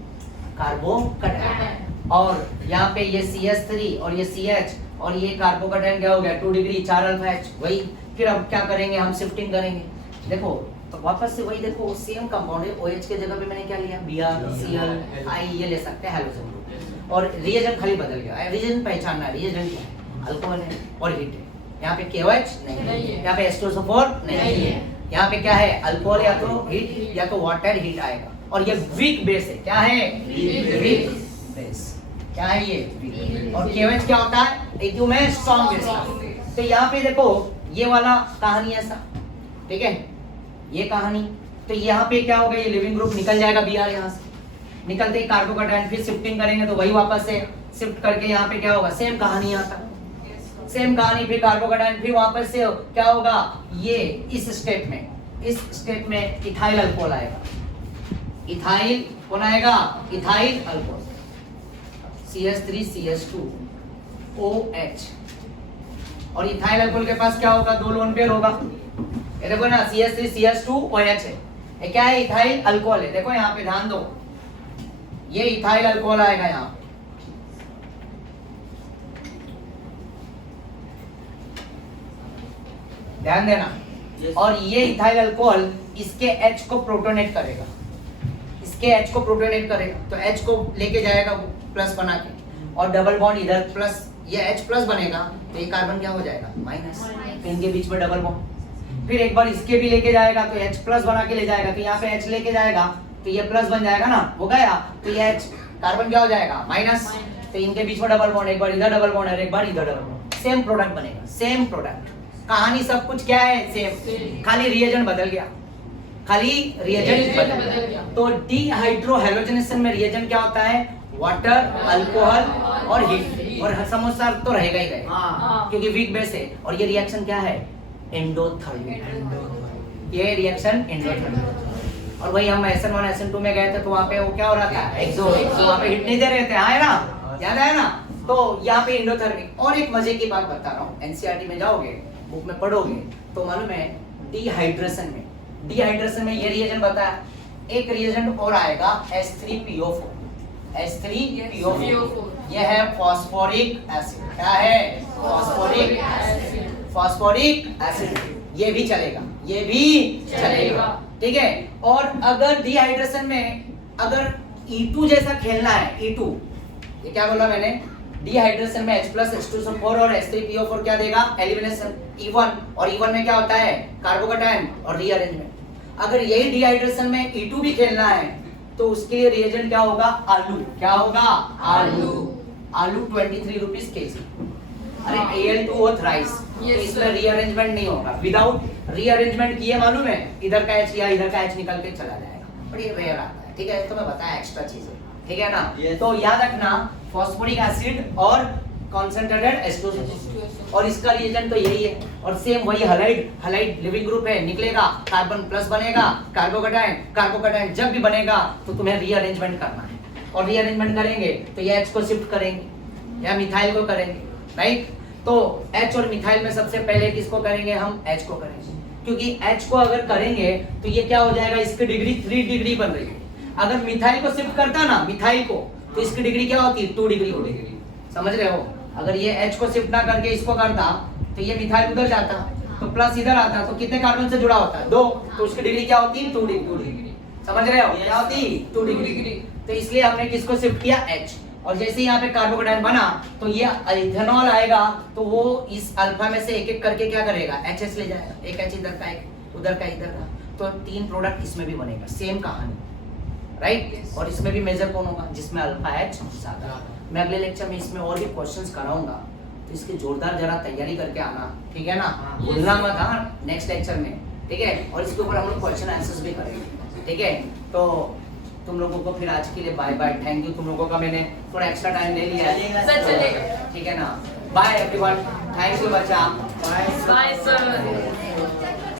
carbocation. और यहाँ पे ये CH3 और ये CH, और ये कार्बोकैटायन क्या हो गया? 2 डिग्री 4 अल्फा H। वही फिर अब क्या करेंगे? हम शिफ्टिंग करेंगे। देखो तो वापस से वही देखो, सेम कंपाउंड है, OH के जगह पे मैंने क्या लिया? Br Cl I, ये ले सकते हैं हाइड्रोजन ग्रुप, और रिएजेंट खाली बदल गया। रिएजेंट पहचानना, रिएजेंट क्या है? अल्कोहल है और हीट है। यहाँ पे KOH नहीं है, यहाँ पे H2SO4 नहीं है, यहाँ पे क्या है? अल्कोहल या तो हीट या तो वाटर हीट आएगा, और ये वीक बेस है। क्या है? Weak base. क्या है ये? वीक। और KOH क्या होता है? E2 में स्ट्रॉन्ग बेस। तो यहाँ पे देखो ये वाला कहानी ऐसा, ठीक है, ये कहानी। तो यहाँ पे क्या होगा? ये लिविंग ग्रुप निकल जाएगा Br, यहाँ से निकलते ही कार्बोकैटायन, फिर शिफ्टिंग करेंगे तो वही वापस से शिफ्ट करके यहाँ पे क्या होगा? सेम कहानी यहाँ तक, सेम कहानी, फिर कार्बोकैटायन, फिर वापस से क्या होगा? ये इस स्टेप में इथाइल अल्कोहल आएगा। इथाइल कौन आएगा? इथाइल अल्कोहल, CH3 CH2OH, और इथाइल अल्कोहल के पास क्या होगा? 2 लोन पेयर होगा। ये देखो ना, CH3 CH2OH है, ये क्या है? इथाइल अल्कोहल है। देखो यहाँ पे ध्यान दो, ये इथाइल अल्कोहल आएगा यहाँ पे। ध्यान देना। Yes. और ये इथाइल अल्कोहल इसके H को प्रोटोनेट करेगा, इसके H को प्रोटोनेट करेगा, तो H को लेके जाएगा प्लस बना के, और डबल बॉन्ड इधर प्लस, ये H प्लस बनेगा तो ये कार्बन क्या हो जाएगा? माइनस। तो इनके बीच में डबल बॉन्ड। फिर एक बार इसके भी लेके जाएगा तो H प्लस बना के ले जाएगा, तो यहाँ पे H लेके जाएगा तो ये प्लस बन जाएगा ना, हो गया। तो ये H कार्बन क्या हो जाएगा? माइनस। तो इनके बीच में डबल बॉन्ड, एक बार इधर डबल बॉन्ड और एक बार इधर डबल बॉन्ड, सेम प्रोडक्ट बनेगा, सेम प्रोडक्ट। कहानी सब कुछ क्या है? सेम, खाली रिएजेंट बदल गया, खाली रिएजेंट बदल गया। तो डीहाइड्रो हैलोजनेशन में रिएजेंट क्या होता है? वाटर, अल्कोहल और हीट, और समोसा तो रहेगा ही रहेगा हाँ। क्योंकि वीक बेस है। और ये रिएक्शन क्या है? एंडोथर्मिक। ये रिएक्शन एंडोथर्मिक। और वही हम SN1 SN2 में गए थे तो वहाँ पे वो क्या हो रहा था? एक्सो। तो वहाँ पे हीट नहीं दे रहे थे, हाँ है ना, याद है ना। तो यहाँ पे एंडोथर्मिक। और एक मजे की बात बता रहा हूँ, NCERT में जाओगे, बुक में पढ़ोगे तो मालूम है, डिहाइड्रेशन में ये रिएजेंट बताया। एक रिएजेंट और आएगा H3PO4। H3PO4 ये है फॉस्फोरिक एसिड। क्या है? Phosphoric acid. ये भी चलेगा, ये भी चलेगा, ठीक है। और अगर डिहाइड्रेशन में अगर E2 जैसा खेलना है, E2, ये क्या बोला मैंने? डिहाइड्रेशन में H+ H2SO4 और H3PO4 क्या देगा? एलिमिनेशन E1, और E1 में क्या होता है? कार्बोकैटायन और रीअरेंजमेंट। अगर यही डिहाइड्रेशन में E2 भी खेलना है तो उसके लिए रिएजेंट क्या होगा? आलू। क्या होगा? आलू 23 रुपीस केजी। अरे Al2O थ्राइस, तो इसमें रीअरेंजमेंट नहीं होगा। विदाउट रीअरेंजमेंट किए मालूम है, इधर का H या इधर का H निकल के चला जाएगा, बड़ी रेयर आता है, ठीक है। तो मैं बताया एक्स्ट्रा चीजें, ठीक है ना। Yes. तो याद रखना, फॉस्फोरिक एसिड और कॉन्सेंट्रेटेड H2SO4, और इसका रिएजेंट तो यही है। और सेम वही हलाइड लिविंग ग्रुप है, निकलेगा, कार्बन प्लस बनेगा, कार्बोकैटायन जब भी बनेगा तो तुम्हें रीअरेंजमेंट करना है, और रीअरेंजमेंट करेंगे तो ये H को शिफ्ट करेंगे या मिथाइल को करेंगे, राइट। तो H और मिथाइल में सबसे पहले किसको करेंगे? हम H को करेंगे, क्योंकि H को अगर करेंगे तो ये क्या हो जाएगा? इसकी डिग्री 3 डिग्री बन रही है। अगर मिथाइल को शिफ्ट करता ना, मिथाइल को, तो इसकी डिग्री क्या होती? 2 डिग्री होती। समझ रहे हो? अगर ये H को शिफ्ट ना करके इसको करता तो ये मिथाइल उधर जाता, तो प्लस इधर आता, तो कितने कार्बन से जुड़ा होता? 2, तो उसकी डिग्री क्या होती? 2 डिग्री। समझ रहे हो? क्या होती? 2 डिग्री। तो इसलिए हमने किसको शिफ्ट किया? H। और जैसे यहाँ पे कार्बोकैटायन बना तो ये इथेनॉल आएगा, तो वो इस अल्फा में से एक एक करके क्या करेगा? HS ले जाएगा, एक H इधर का, एक उधर का, इधर का, तो 3 प्रोडक्ट इसमें भी बनेगा, सेम कहानी, राइट। और इसमें भी मेजर कौन होगा? जिसमें अल्फा H ज्यादा। मैं अगले लेक्चर में इसमें और भी क्वेश्चंस कराऊंगा, तो इसकी जोरदार जरा तैयारी करके आना, ठीक है ना। भूलना मत, हाँ, नेक्स्ट लेक्चर में, ठीक है। और इसके ऊपर हम लोग क्वेश्चन आंसर्स भी करेंगे, ठीक है। तो तुम लोगों को फिर आज के लिए बाय बाय, थैंक यू। तुम लोगों का मैंने थोड़ा एक्स्ट्रा टाइम ले लिया है, सर चलेगा, ठीक है ना। बाय एवरीवन, थैंक यू बच्चा, बाय सर।